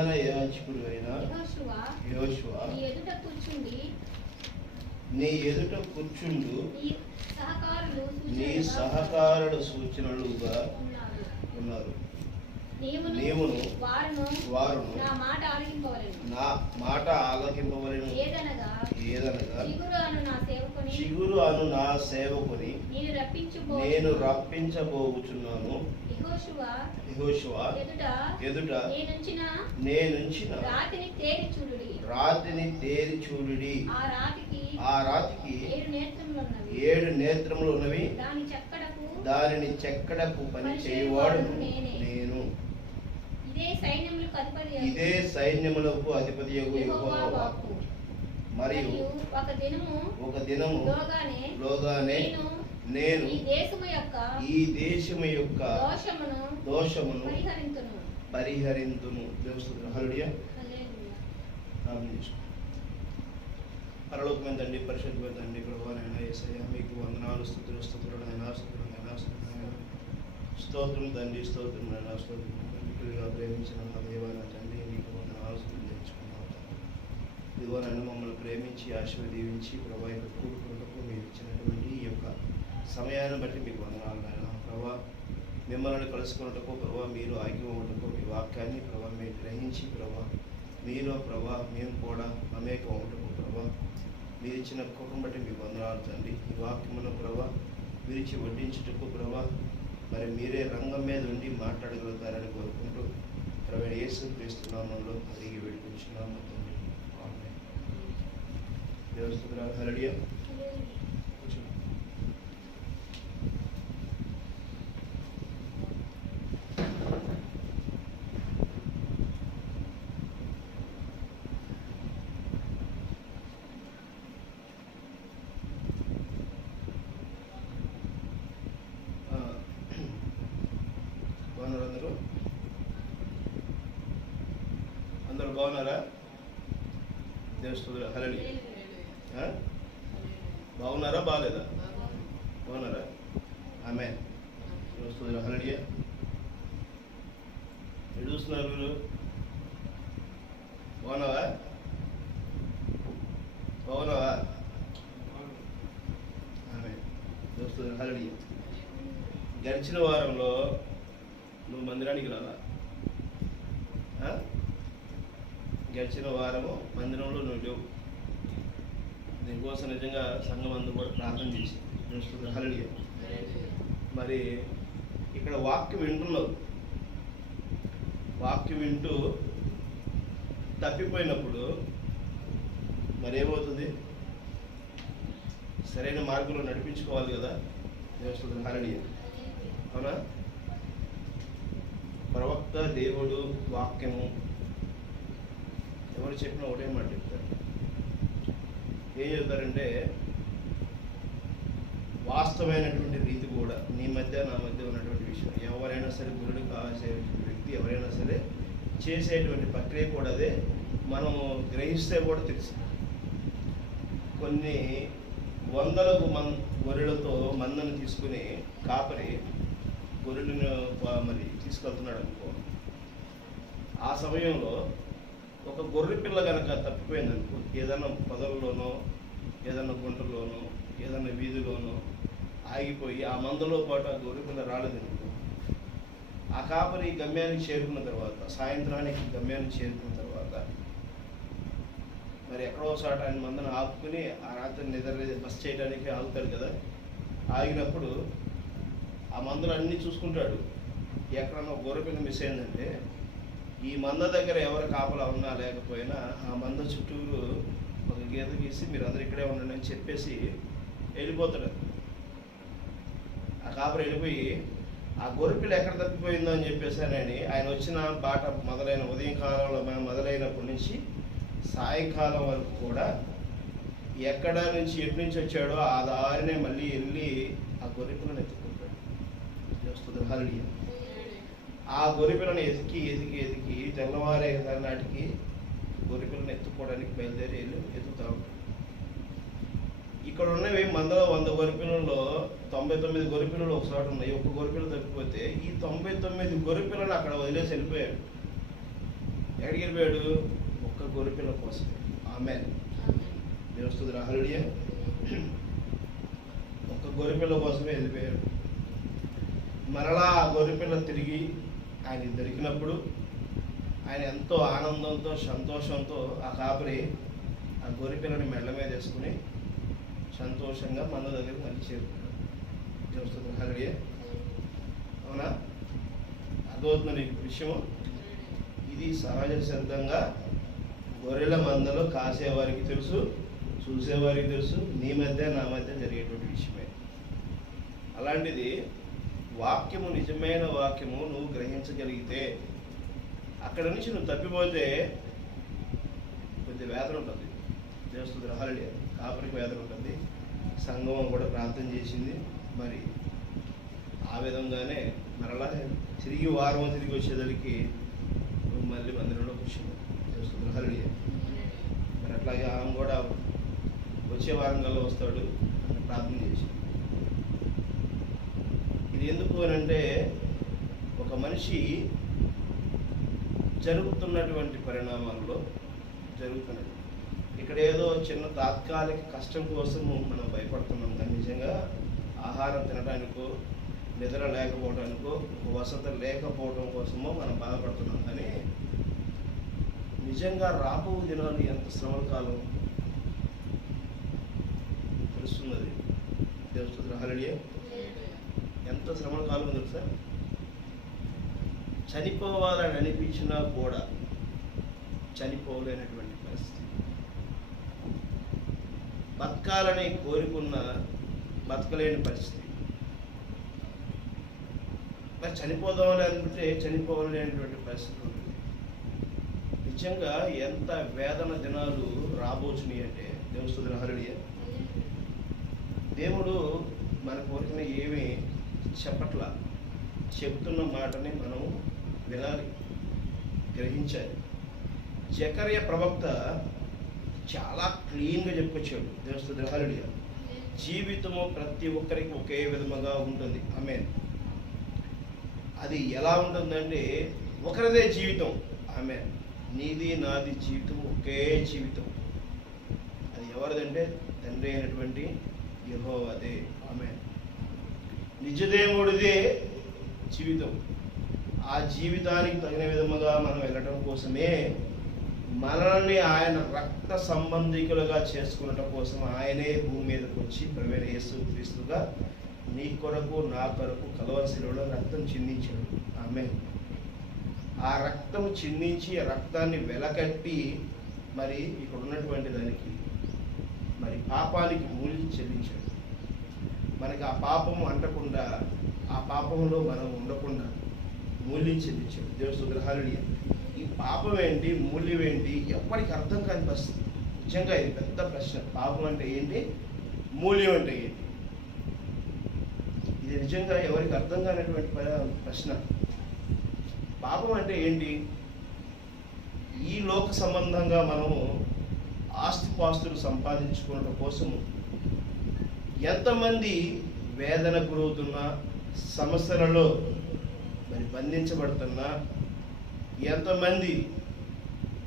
ప్రధాన యాజకుడు అయిన యెహోషువ నీ ఎదుట కూర్చుండు నీ సహకారులు సూచనలుగా ఉన్నారు. నీవును వారును నా మాట ఆలకింపవలెను. ఏదనగా చిగురు అను నా సేవకుని నేను రప్పించబోచున్నాను. యెహోషువ ఎదుట నేనుంచిన రాతిని తేరి చూడుడి. ఆ రాతికి 7 నేత్రములు ఉన్నవి. దానిని చెక్కడకు పని చేయువాడు నేను. ఇదే సైన్యములకు అధిపతియగు యెహోవా వాక్కు. మరియు ఒక దినము లోగానే నేను ఈ దేశము యొక్క దోషమును పరిహరింతును. హల్లెలూయా. పరలోకమైన తండ్రి, పరిశుద్ధమైన తండ్రి, ప్రభువైన యేసయ్య మీకు వందనాలు, స్తుతులు స్తుతులైన స్తోత్రం తండ్రి, స్తోత్రం నాయన, స్తోత్రం. మిక్కులుగా ప్రేమించిన మా దేవాలయ తండ్రి, మీకు వందనాలు తెలుసుకున్నాం. ఇదిగో నన్ను మమ్మల్ని ప్రేమించి ఆశీర్వదించి ప్రభా యొక్క కూడుకున్నకు మీరు ఇచ్చినటువంటి ఈ యొక్క సమయాన్ని బట్టి మీకు వందనాలు నాయన. ప్రభా మిమ్మల్ని కలుసుకున్నట్టుకు ప్రభా మీరు ఐక్యం ఉండటకు మీ వాక్యాన్ని ప్రభా మీరు గ్రహించి ప్రభా మీరు ప్రభా మేము కూడా మమేకం ఉండటకు ప్రభా మీరు ఇచ్చిన కృపను బట్టి మీకు వందనాలు తండ్రి. ఈ వాక్యమును ప్రభా విరిచి వడ్డించుటకు ప్రభా మరి మీరే రంగం మీద ఉండి మాట్లాడగలుగుతారని కోరుకుంటూ ప్రభు యేసుక్రీస్తు నామములో అడిగి వేడుకుంటున్నాము తండ్రి. ఆమేన్. దేవస్తుతురా హల్లెలూయా. అందరూ బాగున్నారా? దేవస్తుతురా హల్లెలూయా. బాగున్నారా? బాగాలేదా? బాగున్నారా? ఆమేన్. దేవస్తుతురా హల్లెలూయా. ఎటు చూస్తున్నారు మీరు? బాగున్నావా? బాగున్నావా? ఆమేన్. దేవస్తుతురా హల్లెలూయా. గడిచిన వారంలో నువ్వు మందిరానికి రాలా? గడిచిన వారము మందిరంలో నువ్వు లేవు. దీనికోసం నిజంగా సంఘం అందు కూడా ప్రార్థన చేసి హల్లెలూయా. మరి ఇక్కడ వాక్యం వింటున్నావు. వాక్యం వింటూ తప్పిపోయినప్పుడు మరి ఏమవుతుంది? సరైన మార్గంలో నడిపించుకోవాలి కదా. దేవస్తుతురా హల్లెలూయా. అవునా? ప్రవక్త, దేవుడు, వాక్యము ఎవరు చెప్పినా ఒకటే మాట చెప్తారు. ఏం చెప్తారంటే వాస్తవమైనటువంటి రీతి కూడా నీ మధ్య నా మధ్య ఉన్నటువంటి విషయం. ఎవరైనా సరే గురుడు కావాల్సే వ్యక్తి ఎవరైనా సరే చేసేటువంటి ప్రక్రియ కూడా అదే. మనము గ్రహిస్తే కూడా తెలుసు. కొన్ని వందలకు గొర్రెలతో మందను తీసుకుని కాపరి గొర్రెలను మరి తీసుకెళ్తున్నాడు అనుకో. ఆ సమయంలో ఒక గొర్రె పిల్ల కనుక తప్పిపోయిందనుకో, ఏదైనా పొదల్లోనో ఏదైనా గుంటలోనో ఏదైనా వీధిలోనో ఆగిపోయి ఆ మందలో పాటు ఆ గొర్రె పిల్ల రాలేదనుకో, ఆ కాపరి గమ్యానికి చేరుకున్న తర్వాత, సాయంత్రానికి గమ్యానికి చేరుకున్న తర్వాత మరి ఎక్కడో చోట ఆయన మందను ఆపుకుని ఆ రాత్రి నిద్ర బస్ చేయడానికి ఆగుతాడు కదా. ఆగినప్పుడు ఆ మందలు అన్నీ చూసుకుంటాడు. ఎక్కడన్నా గొర్రె పిల్ల మిస్ అయిందంటే ఈ మంద దగ్గర ఎవరు కాపలా ఉన్నా లేకపోయినా ఆ మంద చుట్టూరు ఒక గీత గీసి మీరు అందరు ఇక్కడే ఉండండి అని చెప్పేసి వెళ్ళిపోతాడు. ఆ కాపరి వెళ్ళిపోయి ఆ గొర్రెపిల్ల ఎక్కడ తప్పిపోయిందో అని చెప్పేసానని ఆయన వచ్చిన బాట మొదలైన ఉదయం కాలంలో మొదలైనప్పటి నుంచి సాయంకాలం వరకు కూడా ఎక్కడ నుంచి ఎటు నుంచి వచ్చాడో ఆ దారినే మళ్ళీ వెళ్ళి ఆ గొర్రెపిల్లను ఎత్తుకుంటాడు. హల్లెలూయా. ఆ గొర్రెపిల్లను ఎతికి తెల్లవారే నాటికి గొర్రెపిల్లను ఎత్తుకోవడానికి బయలుదేరి వెళ్ళి ఎత్తుతూ ఉంటాడు. ఇక్కడ ఉన్నవి 100 గొర్రెపిల్లల్లో 99 గొర్రెపిల్లలు ఒక చోట ఉన్నాయి. ఒక్క గొర్రెపిల్ల తప్పిపోతే ఈ 99 గొర్రెపిల్లను అక్కడ వదిలేసి వెళ్ళిపోయాడు. ఎక్కడికి వెళ్ళిపోయాడు? ఒక్క గొర్రెపిల్ల కోసమే. ఆమేన్. దేవుని హల్లెలూయా. ఒక్క గొర్రెపిల్ల కోసమే వెళ్ళిపోయాడు. మరలా ఆ గొర్రెపిల్ల తిరిగి ఆయనకి దొరికినప్పుడు ఆయన ఎంతో ఆనందంతో సంతోషంతో ఆ కాపరి ఆ గొర్రెపిల్లని మెళ్ళ మీద వేసుకుని సంతోషంగా మన దగ్గరికి మళ్ళీ చేరుకున్నాడు. దేవుని హల్లెలూయా. అవునా? అర్థమవుతుంది నీకు విషయము? ఇది సహజ సిద్ధంగా గొర్రెల మందలో కాసేవారికి తెలుసు, చూసేవారికి తెలుసు, నీ మధ్య నా మధ్య జరిగేటువంటి విషయమే. అలాంటిది వాక్యము, నిజమైన వాక్యము నువ్వు గ్రహించగలిగితే అక్కడ నుంచి నువ్వు తప్పిపోతే కొద్ది వేదన ఉంటుంది. దేవుని హల్లెలూయా. కాపరికి వేదన ఉంటుంది. సంఘం కూడా ప్రార్థన చేసింది. మరి ఆ విధంగానే మరలా తిరిగి వారం తిరిగి వచ్చేసరికి నువ్వు మళ్ళీ మందిరంలో కూర్చున్నావు. దేవుని హల్లెలూయా. మరి అట్లాగే ఆమె కూడా వచ్చే వారం కల్లా వస్తాడు అని ప్రార్థన చేసి. ఇది ఎందుకు అని అంటే ఒక మనిషి జరుగుతున్నటువంటి పరిణామాల్లో జరుగుతున్నది. ఇక్కడ ఏదో చిన్న తాత్కాలిక కష్టం కోసము మనం భయపడుతున్నాం, కానీ నిజంగా ఆహారం తినడానికో, నిద్ర లేకపోవడానికో, వసతి లేకపోవడం కోసమో మనం బాధపడుతున్నాం. కానీ నిజంగా రాబో దినాలు ఎంత శ్రమల కాలం తెలుస్తున్నది. దేవుని హల్లెలూయా. ఎంత శ్రమల కాలం తెలుసా? చనిపోవాలని అనిపించినా కూడా చనిపోలేనటువంటి పరిస్థితి. బతకాలని కోరుకున్న బతకలేని పరిస్థితి. మరి చనిపోదామని అనుకుంటే చనిపోలేనటువంటి పరిస్థితి ఉంటుంది. నిజంగా ఎంత వేదన దినాలు రాబోచున్నాయి అంటే దేవుని హల్లెలూయా. దేవుడు మన కోరికను ఏమీ చెప్పట్లా, చెప్తున్న మాటని మనం వినాలి, గ్రహించాలి. జకర్య ప్రవక్త చాలా క్లీన్గా చెప్పుకొచ్చాడు. దేవుని హల్లెలూయా. జీవితము ప్రతి ఒక్కరికి ఒకే విధముగా ఉంటుంది. ఆమేన్. అది ఎలా ఉంటుందంటే ఒకరిదే జీవితం. ఆమేన్. నీది నాది జీవితం ఒకే జీవితం. అది ఎవరిదంటే తండ్రి అయినటువంటి యెహోవాదే. ఆమేన్. నిజదేవుడిదే జీవితం. ఆ జీవితానికి తగిన విధముగా మనం వెళ్ళటం కోసమే మనల్ని ఆయన రక్త సంబంధికులుగా చేసుకునటం కోసం ఆయనే భూమి మీదకి వచ్చి ప్రభువైన యేసుక్రీస్తుగా నీ కొరకు నా కొరకు కలువరి శిలువలో రక్తం చిందించాడు. ఆమేన్. ఆ రక్తం చిందించి రక్తాన్ని వెలకట్టి మరి ఇక్కడ ఉన్నటువంటి దానికి మరి పాపానికి మూల్యం చెల్లించాడు. మనకి ఆ పాపము అంటకుండా, ఆ పాపంలో మనం ఉండకుండా మూల్యం చెల్లించాడు. దేవుని హల్లెలూయా. ఈ పాపం ఏంటి, మూల్యం ఏంటి, ఎప్పటికి అర్థం కాని పరిస్థితి. నిజంగా ఇది పెద్ద ప్రశ్న. పాపం అంటే ఏంటి, మూల్యం అంటే ఏంటి? ఇది నిజంగా ఎవరికి అర్థం కానటువంటి ప్రశ్న. పాపం అంటే ఏంటి? ఈ లోక సంబంధంగా మనము ఆస్తిపాస్తులు సంపాదించుకోవడం కోసము ఎంతమంది వేదన గురవుతున్నా, సమస్యలలో మరి బంధించబడుతున్నా, ఎంతమంది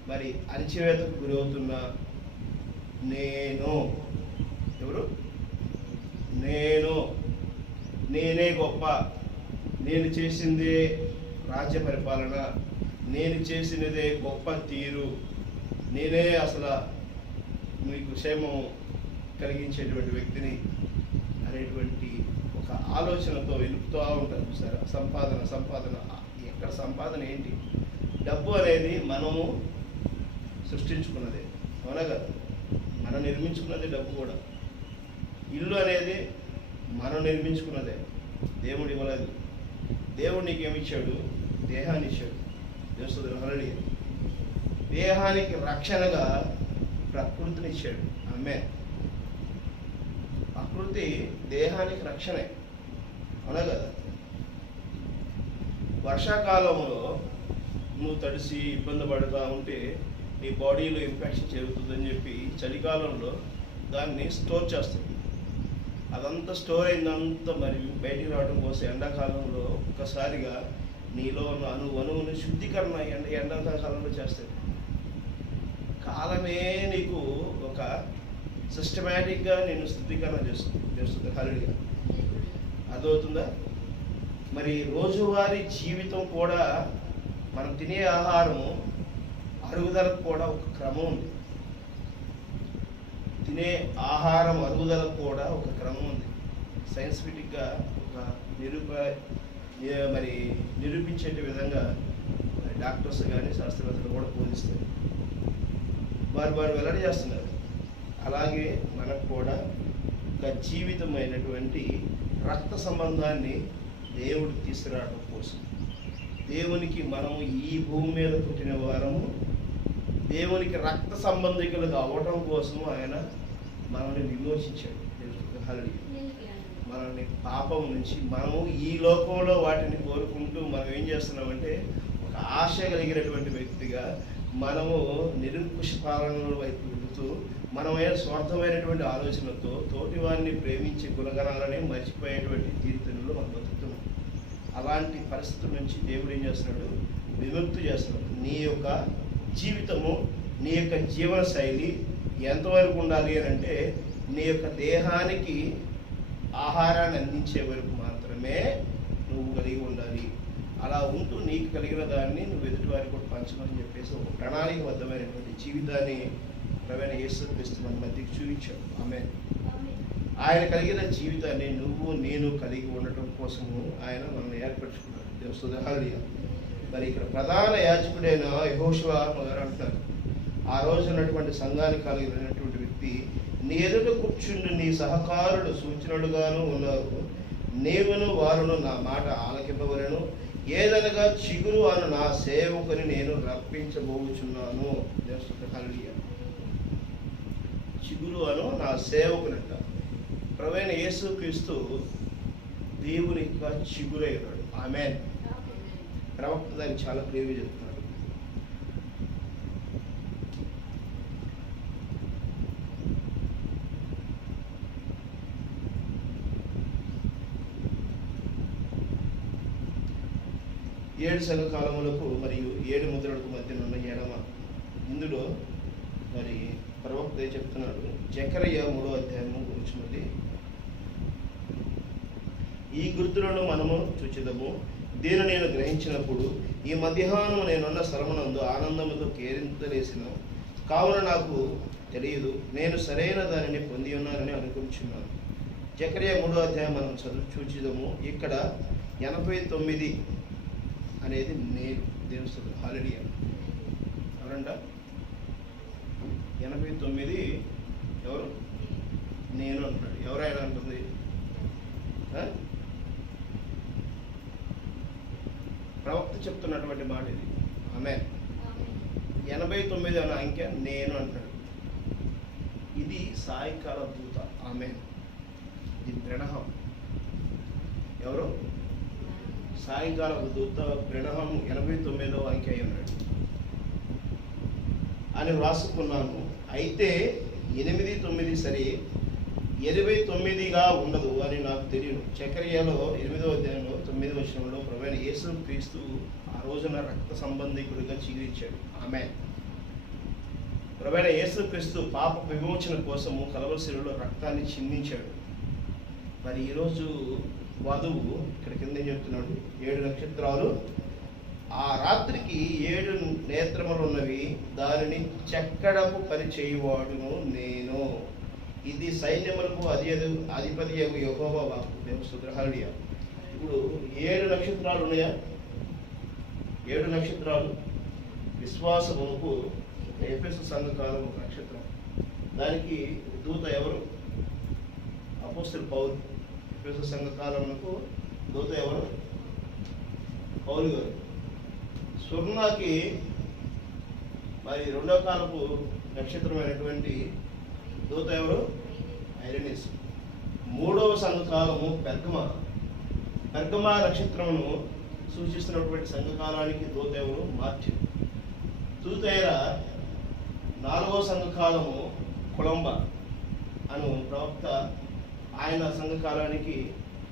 మరి అణచివేతకు గురవుతున్నా, నేనే గొప్ప, నేను చేసిందే రాజ్య పరిపాలన, నేను చేసినదే గొప్ప తీరు, నేనే అసలు మీకు క్షేమం కలిగించేటువంటి వ్యక్తిని అనేటువంటి ఒక ఆలోచనతో వెలుపుతూ ఉంటారు. చూసారా? సంపాదన ఎక్కడ సంపాదన ఏంటి? డబ్బు అనేది మనము సృష్టించుకున్నదే, అవునా కదా? మనం నిర్మించుకున్నదే డబ్బు కూడా. ఇల్లు అనేది మనం నిర్మించుకున్నదే, దేవుడు ఇవ్వలేదు. దేవుడు నీకు ఏమిచ్చాడు? దేహాన్ని ఇచ్చాడు. దేవుని హల్లెలూయా. దేహానికి రక్షణగా ప్రకృతిని ఇచ్చాడు. ఆమేన్. ప్రకృతి దేహానికి రక్షణే, అవునా కదా? వర్షాకాలంలో నువ్వు తడిసి ఇబ్బంది పడుతూ ఉంటే నీ బాడీలో ఇన్ఫెక్షన్ జరుగుతుందని చెప్పి చలికాలంలో దాన్ని స్టోర్ చేస్తుంది. అదంతా స్టోర్ అయిందంతా మరి బయటికి రావడం కోసం ఎండాకాలంలో ఒక్కసారిగా నీలో ఉన్న అణువును శుద్ధీకరణ ఎండాకాలంలో చేస్తాడు. కాలమే నీకు ఒక సిస్టమేటిక్గా నేను శుద్ధీకరణ చేస్తుంది. హల్లెలూయా. అర్థమవుతుందా? మరి రోజువారీ జీవితం కూడా మనం తినే ఆహారము అరుగుదలకు కూడా ఒక క్రమం ఉంది. తినే ఆహారం అరుగుదలకు కూడా ఒక క్రమం ఉంది. సైన్సిఫిక్గా ఒక నిరూపించే విధంగా మరి డాక్టర్స్ కానీ శాస్త్రవేత్తలు కూడా బోధిస్తారు. వారు వెల్లడి చేస్తున్నారు. అలాగే మనకు కూడా ఒక జీవితమైనటువంటి రక్త సంబంధాన్ని దేవుడు తీసుకురావడం కోసం, దేవునికి మనము ఈ భూమి మీద పుట్టిన వారము దేవునికి రక్త సంబంధికులుగా అవ్వటం కోసము ఆయన మనల్ని విమోచించాడు. మనల్ని పాపం నుంచి మనము ఈ లోకంలో వాటిని కోరుకుంటూ మనం ఏం చేస్తున్నామంటే ఒక ఆశ కలిగినటువంటి వ్యక్తిగా మనము నిరంకుశ పాలన వైపు వెళుతూ మనమైన స్వార్థమైనటువంటి ఆలోచనతో తోటి వారిని ప్రేమించే గుణగణాలని మర్చిపోయేటువంటి తీర్థులలో మనం బతుకుతున్నాం. అలాంటి పరిస్థితుల నుంచి దేవుడు ఏం చేస్తున్నాడు? విముక్తి చేస్తున్నాడు. నీ యొక్క జీవితము, నీ యొక్క జీవన శైలి ఎంతవరకు ఉండాలి అని అంటే నీ యొక్క దేహానికి ఆహారాన్ని అందించే వరకు మాత్రమే నువ్వు కలిగి ఉండాలి. అలా ఉంటూ నీకు కలిగిన దాన్ని నువ్వు ఎదుటి వారికి కూడా పంచమని చెప్పేసి ఒక ప్రణాళికబద్ధమైనటువంటి జీవితాన్ని ప్రవీణ యేసుక్రీస్తు మన మధ్యకి చూపించాడు. ఆయన కలిగిన జీవితాన్ని నువ్వు నేను కలిగి ఉండటం కోసము ఆయన మనల్ని ఏర్పరచుకున్నాడు. హల్లెలూయా. మరి ఇక్కడ ప్రధాన యాజకుడైన యెహోషువ గారు అంటున్నారు, ఆ రోజు ఉన్నటువంటి సంఘానికి కలిగినటువంటి వ్యక్తి, నీ ఎదుట కూర్చుండి నీ సహకారులు సూచనలుగాను ఉన్నారు, నీవును వారును నా మాట ఆలకింపవలెను, ఏదనగా చిగురు అను నా సేవకుని నేను రప్పించబోచున్నాను. హల్లెలూయా. చిగురు అను నా సేవకునంట. ప్రవీణ యేసుక్రీస్తు దేవుని యొక్క చిగురై ఉన్నాడు. ఆమేన్. ప్రవక్త దాన్ని చాలా క్లియర్గా చెప్తున్నాడు. ఏడు సంఘకాలములకు మరియు 7 ముద్రలకు మధ్య ఉన్న ఎడమ ఇందులో మరి ప్రవక్త చెప్తున్నాడు. జకరియా 3వ అధ్యాయము గురించినది. ఈ గుర్తులను మనము చూచిదము, దీని నేను గ్రహించినప్పుడు ఈ మధ్యాహ్నం నేనున్న స్థలమునందు ఆనందముతో కేరింతలేసిన కావున నాకు తెలియదు, నేను సరైన దానిని పొంది ఉన్నానని అనుకుంటున్నాను. జకరియా 3వ అధ్యాయం మనం చూచిదము. ఇక్కడ 89 అనేది నేను దేవుడు. హల్లెలూయా. ఎవరంట? 89 ఎవరు? నేను అంటున్నాడు. ఎవరైనా అంటుంది? ప్రవక్త చెప్తున్నటువంటి మాట ఇది. ఆమేన్. 89 అనే అంకె నేను అంటాడు. ఇది సాయంకాల దూత. ఆమేన్. ఇది బ్రెనహం. ఎవరు? సాయంకాల దూత బ్రెనహం 89వ అంకె అయి ఉన్నాడు అని వ్రాసుకున్నాను. అయితే 8, 9 సరే 89గా ఉండదు అని నాకు తెలియదు. జకర్యాలో 8వ అధ్యాయంలో 9వ వచనంలో ప్రభువైన యేసుక్రీస్తు ఆ రోజున రక్త సంబంధికుడిగా జీవించాడు. ఆమేన్. ప్రభువైన యేసుక్రీస్తు పాప విమోచన కోసము కలవరి శిలువలో రక్తాన్ని చిందించాడు. మరి ఈరోజు వధువు ఇక్కడ కింద ఏం చెప్తున్నాడు? 7 నక్షత్రాలు, ఆ రాత్రికి 7 నేత్రములు ఉన్నవి, దానిని చెక్కడపు పని చేయువాడును నేను, ఇది సైన్యములకు అధిపతి యెహోవా వాక్కు. దేవుని హల్లెలూయా. ఇప్పుడు 7 నక్షత్రాలు ఉన్నాయా? 7 నక్షత్రాలు విశ్వాసమునకు ఎఫెసు సంఘకాలం నక్షత్రం. దానికి దూత ఎవరు? అపోస్తలుడు పౌలు. ఎఫెసు సంఘకాలమునకు దూత ఎవరు? పౌలు గారు. స్వర్ణకి మరి 2వ కాలపు నక్షత్రమైనటువంటి దూత ఎవరు? ఐరెనిస్. 3వ సంఘకాలము పెర్గమా నక్షత్రమును సూచిస్తున్నటువంటి సంఘకాలానికి దూత ఎవరు? మార్టిన్. తూతైరా 4వ సంఘకాలము కొలంబ అను ప్రవక్త, ఆయన సంఘకాలానికి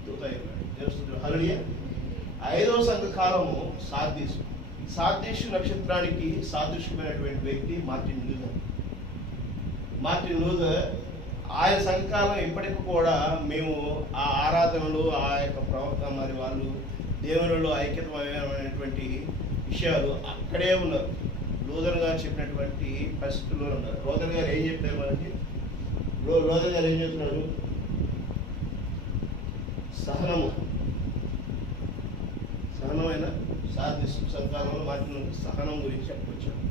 దూత అయ్యాడు. హల్లెలూయా. ఐదవ సంఘకాలము సార్దీసు. సార్దీసు నక్షత్రానికి సాదృశ్యమైనటువంటి వ్యక్తి మార్టిన్ లూథర్. మార్టిన్ లూథర్ ఆయన సంఘకాలం ఇప్పటికి కూడా మేము ఆ ఆరాధనలు, ఆ యొక్క ప్రవక్త మరి వాళ్ళు దేవునిలో ఐక్యతమైనటువంటి విషయాలు అక్కడే ఉన్నారు. లూథర్ గారు చెప్పినటువంటి పరిస్థితుల్లో ఉన్నారు. లూథర్ గారు ఏం చెప్పారు మనకి? లూథర్ గారు ఏం చెప్తున్నాడు? సహనమైన సాధిస్తూ సంఘకాలంలో వాటిని సహనం గురించి చెప్పొచ్చాడు.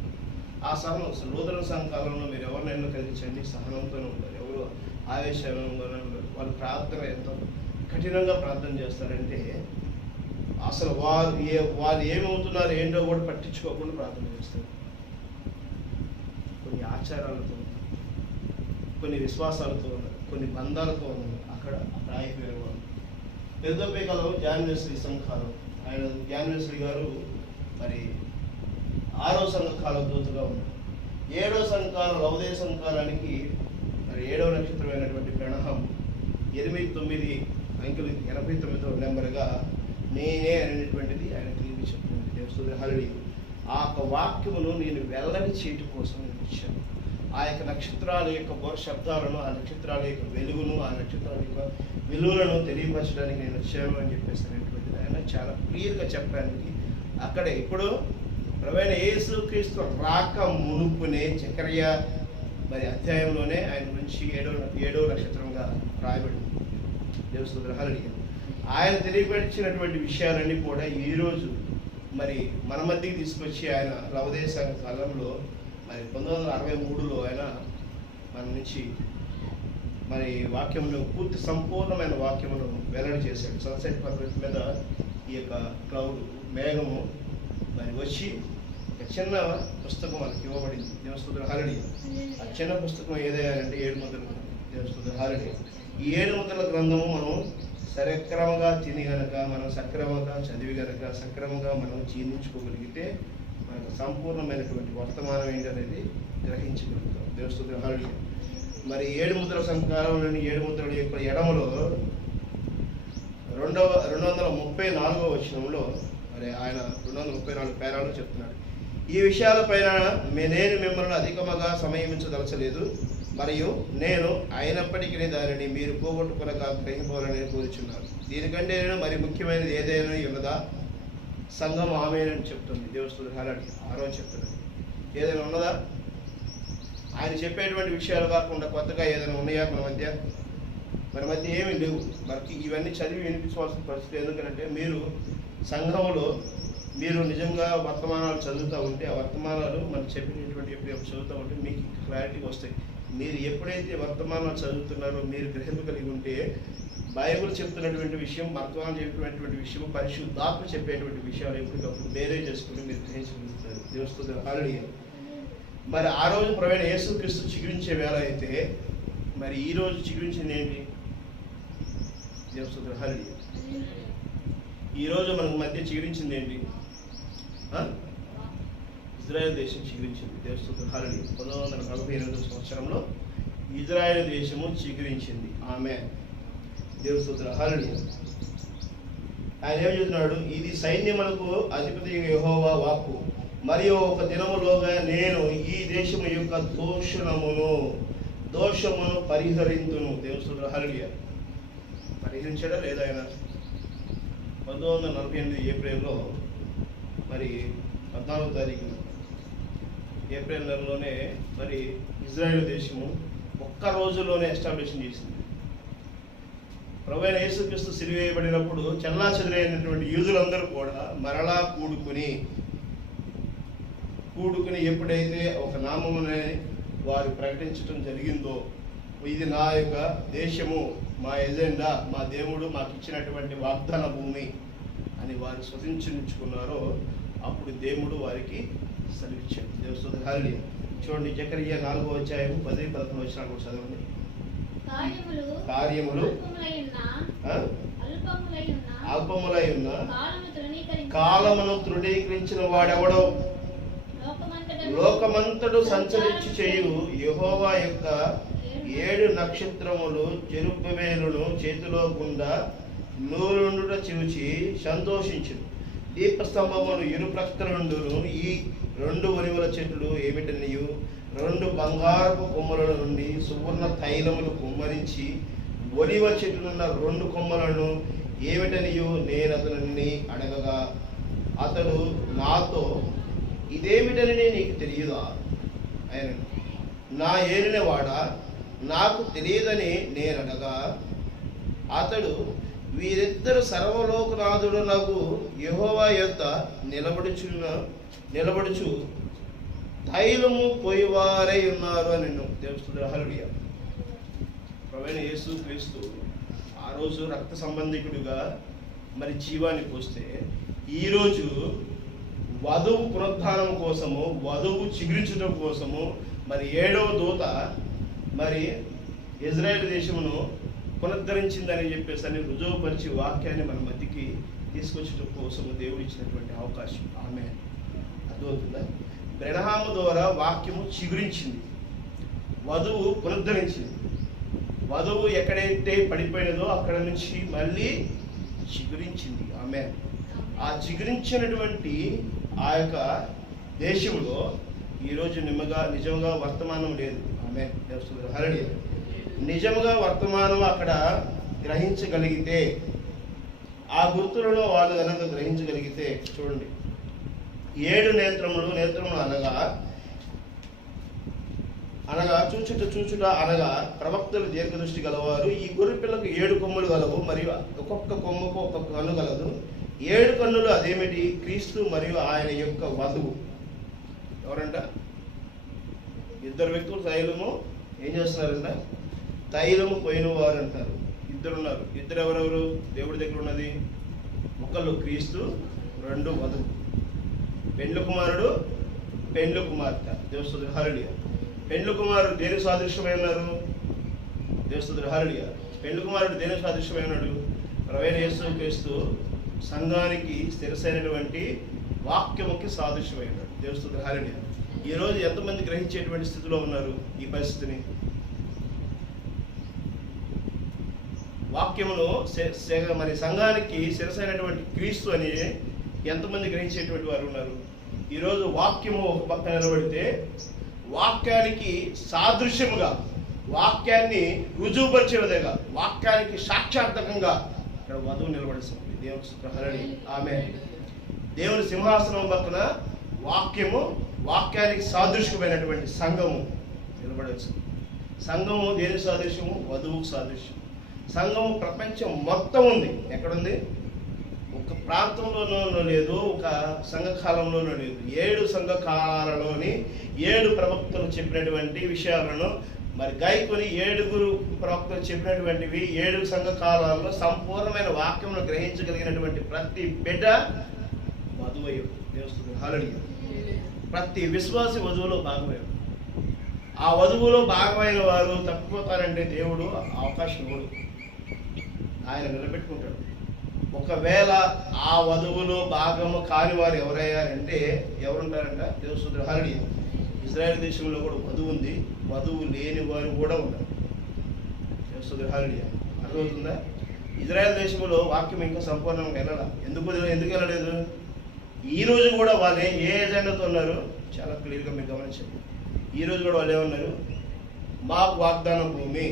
ఆ సహనం లూథరన్ సంఘకాలంలో మీరు ఎవరినైనా కలిగించండి, సహనంతోనే ఉంటారు. ఎవరు ఆవేశంగా ఉంటారు. వాళ్ళు ప్రార్థన ఎంత కఠినంగా ప్రార్థన చేస్తారంటే అసలు వాళ్ళు ఏమవుతున్నారు ఏంటో కూడా పట్టించుకోకుండా ప్రార్థన చేస్తారు. కొన్ని ఆచారాలతో, కొన్ని విశ్వాసాలతో ఉన్నారు, కొన్ని బంధాలతో ఉన్నారు. అక్కడ ఆగిపోయిన వాళ్ళు. ఎథియోపియా కాలం జాన్ వెస్లీ సంఘకాలం. ఆయన జాన్ వెస్లీ గారు మరి 6వ సంఘకాల దూతగా ఉన్నారు. 7వ సంఘకాలం లవోదికయ సంఘకాలానికి మరి 7వ నక్షత్రమైనటువంటి గ్రహం 89 అంకెలు 89వ నెంబర్గా నేనే అనేటువంటిది ఆయన తిరిగి చెప్తుంది. దేవస్తుది హల్లి ఆ యొక్క వాక్యమును నేను వెల్లడి చేయటం కోసం నేను ఇచ్చాను. ఆ యొక్క నక్షత్రాల యొక్క శబ్దాలను, ఆ నక్షత్రాల యొక్క వెలుగును, ఆ నక్షత్రాల యొక్క విలువలను తెలియపరచడానికి నేను వచ్చాను అని చెప్పేసి అనేటువంటిది ఆయన చాలా క్లియర్గా చెప్పడానికి అక్కడే. ఇప్పుడు ప్రభువైన యేసుక్రీస్తు రాక మునుపునే జకర్య మరి అధ్యాయంలోనే ఆయన గురించి 7వ నక్షత్రంగా రాయబడింది. దేవస్తుది హల్లి ఆయన తెలియపరిచినటువంటి విషయాలన్నీ కూడా ఈరోజు మరి మన మధ్యకి తీసుకొచ్చి ఆయన లవోదికయ సంఘ కాలంలో మరి 1963లో ఆయన మన నుంచి మరి వాక్యమును పూర్తి సంపూర్ణమైన వాక్యమును వెల్లడి చేశాడు. సన్సెట్ పర్వతం మీద ఈ యొక్క క్లౌడ్ మేఘము మరి వచ్చి ఒక చిన్న పుస్తకం మనకి ఇవ్వబడింది. దేవస్తుతుల హాలిడే. ఆ చిన్న పుస్తకం ఏదైనా 7 ముద్రల గ్రంథం. దేవస్తుతుల హాలిడే. ఈ 7 ముద్రల గ్రంథము మనం సక్రమంగా తిని గనక, మనం సక్రమంగా చదివి గనక, సక్రమంగా మనం జీర్ణించుకోగలిగితే మనకు సంపూర్ణమైనటువంటి వర్తమానం ఏంటనేది గ్రహించగలుగుతాం. దేవస్తుతుల హాలిడే. మరి 7 ముద్రల సంకాలంలోని 7 ముద్రల యొక్క ఎడమలో 234వ వచనంలో మరి ఆయన 234 పేరాలు చెప్తున్నాడు. ఈ విషయాలపైన నేను మిమ్మల్ని అధికముగా సమయమించదలచలేదు, మరియు నేను అయినప్పటికీ దానిని మీరు పోగొట్టుకునక గ్రహింపాలని కోరుచున్నాను. దీనికంటే నేను మరి ముఖ్యమైనది ఏదైనా ఉన్నదా? సంఘం ఆమేనని చెప్తుంది. దేవస్తుతుల హాలిడే 6వ చెప్తున్నాడు. ఏదైనా ఉన్నదా? ఆయన చెప్పేటువంటి విషయాలు కాకుండా కొత్తగా ఏదైనా ఉన్నాయా మన మధ్య ఏమీ లేవు. మనకి ఇవన్నీ చదివి వినిపించవలసిన పరిస్థితి. ఎందుకంటే మీరు సంఘంలో మీరు నిజంగా వర్తమానాలు చదువుతూ ఉంటే, ఆ వర్తమానాలు మనం చెప్పినటువంటి ఎప్పుడు చదువుతూ ఉంటే మీకు క్లారిటీ వస్తాయి. మీరు ఎప్పుడైతే వర్తమానాలు చదువుతున్నారో మీరు గ్రహింపు కలిగి ఉంటే బైబిల్ చెప్తున్నటువంటి విషయం, వర్తమానం చెప్పినటువంటి విషయం, పరిశుద్ధాత్మ చెప్పేటువంటి విషయాలు ఎప్పటికప్పుడు వేరే చేసుకుని మీరు గ్రహించగలుగుతారు. దేవస్తుతుల హాలిడే. మరి ఆ రోజు ప్రభువైన యేసుక్రీస్తు చిగురించే వేళ అయితే మరి ఈ రోజు చిగురించింది ఏంటి? దేవస్తుతుల హాలిడే. ఈరోజు మనకు మధ్య చిగురించింది ఏంటి? ఇజ్రాయెల్ దేశం చిగురించింది. దేవస్తుతుల హాలిడే. 1948వ సంవత్సరంలో ఇజ్రాయెల్ దేశము చిగురించింది. ఆమె దేవస్తుతుల హాలిడే. ఆయన ఏం చెప్తున్నాడు? ఇది సైన్యములకు అధిపతి యెహోవా వాక్కు, మరియు ఒక దినములోగా నేను ఈ దేశము యొక్క దోషమును పరిహరింతును. దేవస్తుతుల హాలిడే. పరిహరించడా లేదా? ఆయన 1948 ఏప్రిల్లో మరి 14వ తారీఖున ఏప్రిల్ నెలలోనే మరి ఇజ్రాయెల్ దేశము ఒక్క రోజులోనే ఎస్టాబ్లిష్ చేసింది. ప్రభువైన యేసుక్రీస్తు సిలువ వేయబడినప్పుడు చెల్లాచెదురైనటువంటి యూదులందరూ కూడా మరలా కూడుకుని ఎప్పుడైతే ఒక నామమునే వారు ప్రకటించడం జరిగిందో, ఇది నా యొక్క దేశము, మా ఎజెండా, మా దేవుడు మాకు ఇచ్చినటువంటి వాగ్దాన భూమి అని వారు స్వతంత్రించుకున్నారో అప్పుడు దేవుడు వారికి సెలవిచ్చాడు. దేవస్తుతుల హాలిడే. చూడండి, జకర్య 4వ అధ్యాయం 10-11 వచనాలు కూడా చదవండి. కార్యములు అల్పములై ఉన్న కాలమును తృణీకరించిన వాడెవడో లోకమంతడు సంచరించి చేయు యెహోవా యొక్క 7 నక్షత్రములు జెరుబ్బేలును చేతిలో గుండా నూలుండుట చూచి సంతోషించును. దీపస్తంభమును ఇరు ప్రక్కల నుండును ఈ 2 ఒలివల చెట్లు ఏమిటనియు 2 బంగారపు కొమ్మల నుండి సువర్ణ తైలములు కుమ్మరించి ఒలివ చెట్లున్న 2 కొమ్మలను ఏమిటనియు నేను అతనిని అడగగా అతడు నాతో, ఇదేమిటని నీకు తెలియదా? ఆయన, నా ఏలినవాడా, నాకు తెలియదని నేనడగా అతడు, వీరిద్దరు సర్వలోకనాథుడు నాకు యెహోవా యొద్ద నిలబడుచు తైలము పోయివారై ఉన్నారు అని తెలుస్తుంది. హల్లెలూయా. ప్రభువైన యేసు క్రీస్తు ఆ రోజు రక్త సంబంధికుడిగా మరి జీవాన్ని పోస్తే, ఈరోజు వధువు పునరుద్ధానం కోసము, వధువు చిగురించడం కోసము మరి 7వ దూత మరి ఇజ్రాయెల్ దేశమును పునరుద్ధరించిందని చెప్పేసి అని రుజువుపరిచి వాక్యాన్ని మన మధ్యకి తీసుకొచ్చడం కోసము దేవుడు ఇచ్చినటువంటి అవకాశం. ఆమె అర్థమవుతుందా? బ్రెనహాము ద్వారా వాక్యము చిగురించింది, వధువు పునరుద్ధరించింది. వధువు ఎక్కడైతే పడిపోయినదో అక్కడ నుంచి మళ్ళీ చిగురించింది. ఆమె ఆ చిగురించినటువంటి ఆ యొక్క దేశంలో ఈరోజు నిజంగా వర్తమానం లేదు. ఆమె హల్లెలూయా. నిజంగా వర్తమానం అక్కడ గ్రహించగలిగితే, ఆ గుర్తులలో వాళ్ళు కనుక గ్రహించగలిగితే, చూడండి, 7 నేత్రములు అనగా చూచుట అనగా ప్రవక్తలు దీర్ఘదృష్టి గలవారు. ఈ గొర్రె పిల్లకు 7 కొమ్ములు గలవు, మరియు ఒక్కొక్క కొమ్ముకు ఒక్కొక్క కన్ను గలదు. 7 కన్నులు అదేమిటి? క్రీస్తు మరియు ఆయన యొక్క వధువు. ఎవరంట? 2 వ్యక్తులు తైలము ఏం చేస్తున్నారంట? తైలము పోయిన వారు అంటారు. 2 ఉన్నారు. 2 ఎవరెవరు దేవుడి దగ్గర ఉన్నది? ఒకళ్ళు క్రీస్తు, 2 వధువు. పెండ్లి కుమారుడు, పెండ్లి కుమార్తె. దేవస్తుడు హల్లెలూయా. పెండ్లి కుమారుడు దేని సాదృశ్యమై ఉన్నారు? దేవస్తుడు హల్లెలూయా. పెండ్లి కుమారుడు దేని సాదృశ్యమై ఉన్నాడు? ప్రభువైన యేసు క్రీస్తు సంఘానికి స్థిరసైనటువంటి వాక్యముకి సాదృశ్యమై ఉన్నాడు. దేవస్తుడు హల్లెలూయా. ఈరోజు ఎంతమంది గ్రహించేటువంటి స్థితిలో ఉన్నారు ఈ పరిస్థితిని? వాక్యమును మరి సంఘానికి శిరసైనటువంటి క్రీస్తు అని ఎంతమంది గ్రహించేటువంటి వారు ఉన్నారు? ఈరోజు వాక్యము ఒక పక్క నిలబడితే, వాక్యానికి సాదృశ్యముగా, వాక్యాన్ని రుజువుపరిచే విధంగా, వాక్యానికి సాక్షార్థకంగా ఇక్కడ వధువు నిలబడిస్తుంది. దేవుని హల్లెలూయా. ఆమె దేవుని సింహాసనం పక్కన వాక్యము, వాక్యానికి సాదృశ్యమైనటువంటి సంఘము నిలబడవచ్చు. సంఘము దేని సాదృశ్యము? వధువుకు సాదృశ్యం. సంఘము ప్రపంచం మొత్తం ఉంది. ఎక్కడుంది? ఒక ప్రాంతంలోనూ లేదు, ఒక సంఘకాలంలోనూ లేదు. 7 సంఘకాలాలలోని 7 ప్రవక్తలు చెప్పినటువంటి విషయాలను మరి గాయకుని 7 ప్రవక్తలు చెప్పినటువంటివి 7 సంఘకాలాల్లో సంపూర్ణమైన వాక్యమును గ్రహించగలిగినటువంటి ప్రతి బిడ్డ వధువయ్య. దేవస్తుడు హల్లెలూయా. ప్రతి విశ్వాసి వధువులో భాగమయ్యాడు. ఆ వధువులో భాగమైన వారు తప్పిపోతారంటే దేవుడు అవకాశం ఇవ్వడు, ఆయన నిలబెట్టుకుంటాడు. ఒకవేళ ఆ వధువులో భాగము కాని వారు ఎవరయ్యారంటే ఎవరుంటారంట? దేవస్తుడు హల్లెలూయా. ఇజ్రాయెల్ దేశంలో కూడా వధువు ఉంది, వధువు లేని వారు కూడా ఉన్నారు. దేవస్తుడు హల్లెలూయా. అర్థమవుతుందా? ఇజ్రాయెల్ దేశంలో వాక్యం ఇంకా సంపూర్ణంగా వెళ్ళాల. ఎందుకు వెళ్ళలేదు? ఈ రోజు కూడా వాళ్ళు ఏ ఎజెండాతో ఉన్నారు? చాలా క్లియర్గా మీరు గమనించండి. ఈ రోజు కూడా వాళ్ళు ఏమన్నారు? మాకు వాగ్దానం భూమి,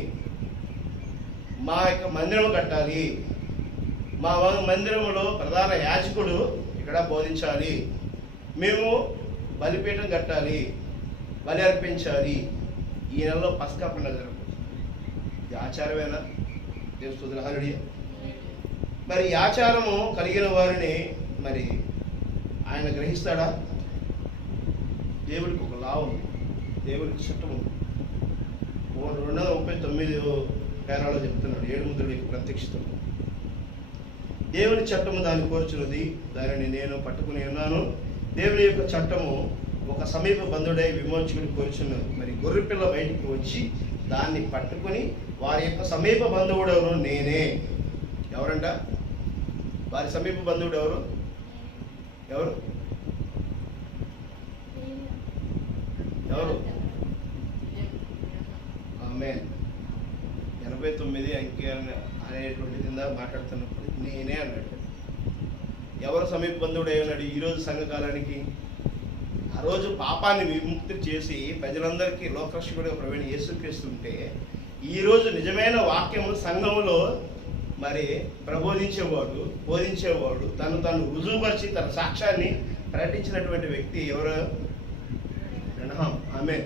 మా యొక్క మందిరం కట్టాలి, మా మందిరంలో ప్రధాన యాజకుడు ఇక్కడ బోధించాలి, మేము బలిపీఠం కట్టాలి, బలి అర్పించాలి, ఈ నెలలో పస్కా పండుగ జరుగుతుంది. ఇది ఆచారమేనా? దేవుని హల్లెలూయా. మరి ఈ ఆచారము కలిగిన వారిని మరి ఆయన గ్రహిస్తాడా? దేవుడికి ఒక లా ఉంది, దేవుడికి చట్టం ఉంది. 239 పేరాలో చెప్తున్నాడు, 7 ముద్రలకు ప్రత్యక్షత. దేవుని చట్టము దాన్ని కోరుచున్నది, దానిని నేను పట్టుకుని ఉన్నాను. దేవుని యొక్క చట్టము ఒక సమీప బంధుడై విమోచకుడు కోరుచున్నది. మరి గొర్రెపిల్ల బయటికి వచ్చి దాన్ని పట్టుకుని, వారి యొక్క సమీప బంధువుడు ఎవరు? నేనే. ఎవరంట వారి సమీప బంధువుడు? ఎవరు? ఎవరు? ఎవరు? ఆమేన్. 89 అంకె అనేటువంటిది ఇందాక మాట్లాడుతున్నప్పుడు నేనే అన్నాడు. ఎవరు సమీప బంధువుడు అయి ఉన్నాడు ఈరోజు సంఘకాలానికి? ఆ రోజు పాపాన్ని విముక్తి చేసి ప్రజలందరికీ లోకరక్షకుడిగా ప్రవీణ యేసుక్రీస్తుంటే ఈరోజు నిజమైన వాక్యము సంఘములో మరి ప్రబోధించేవాడు, బోధించేవాడు, తను రుజువుపరిచి తన సాక్ష్యాన్ని ప్రకటించినటువంటి వ్యక్తి ఎవరు? బ్రహ్నాం. ఆమె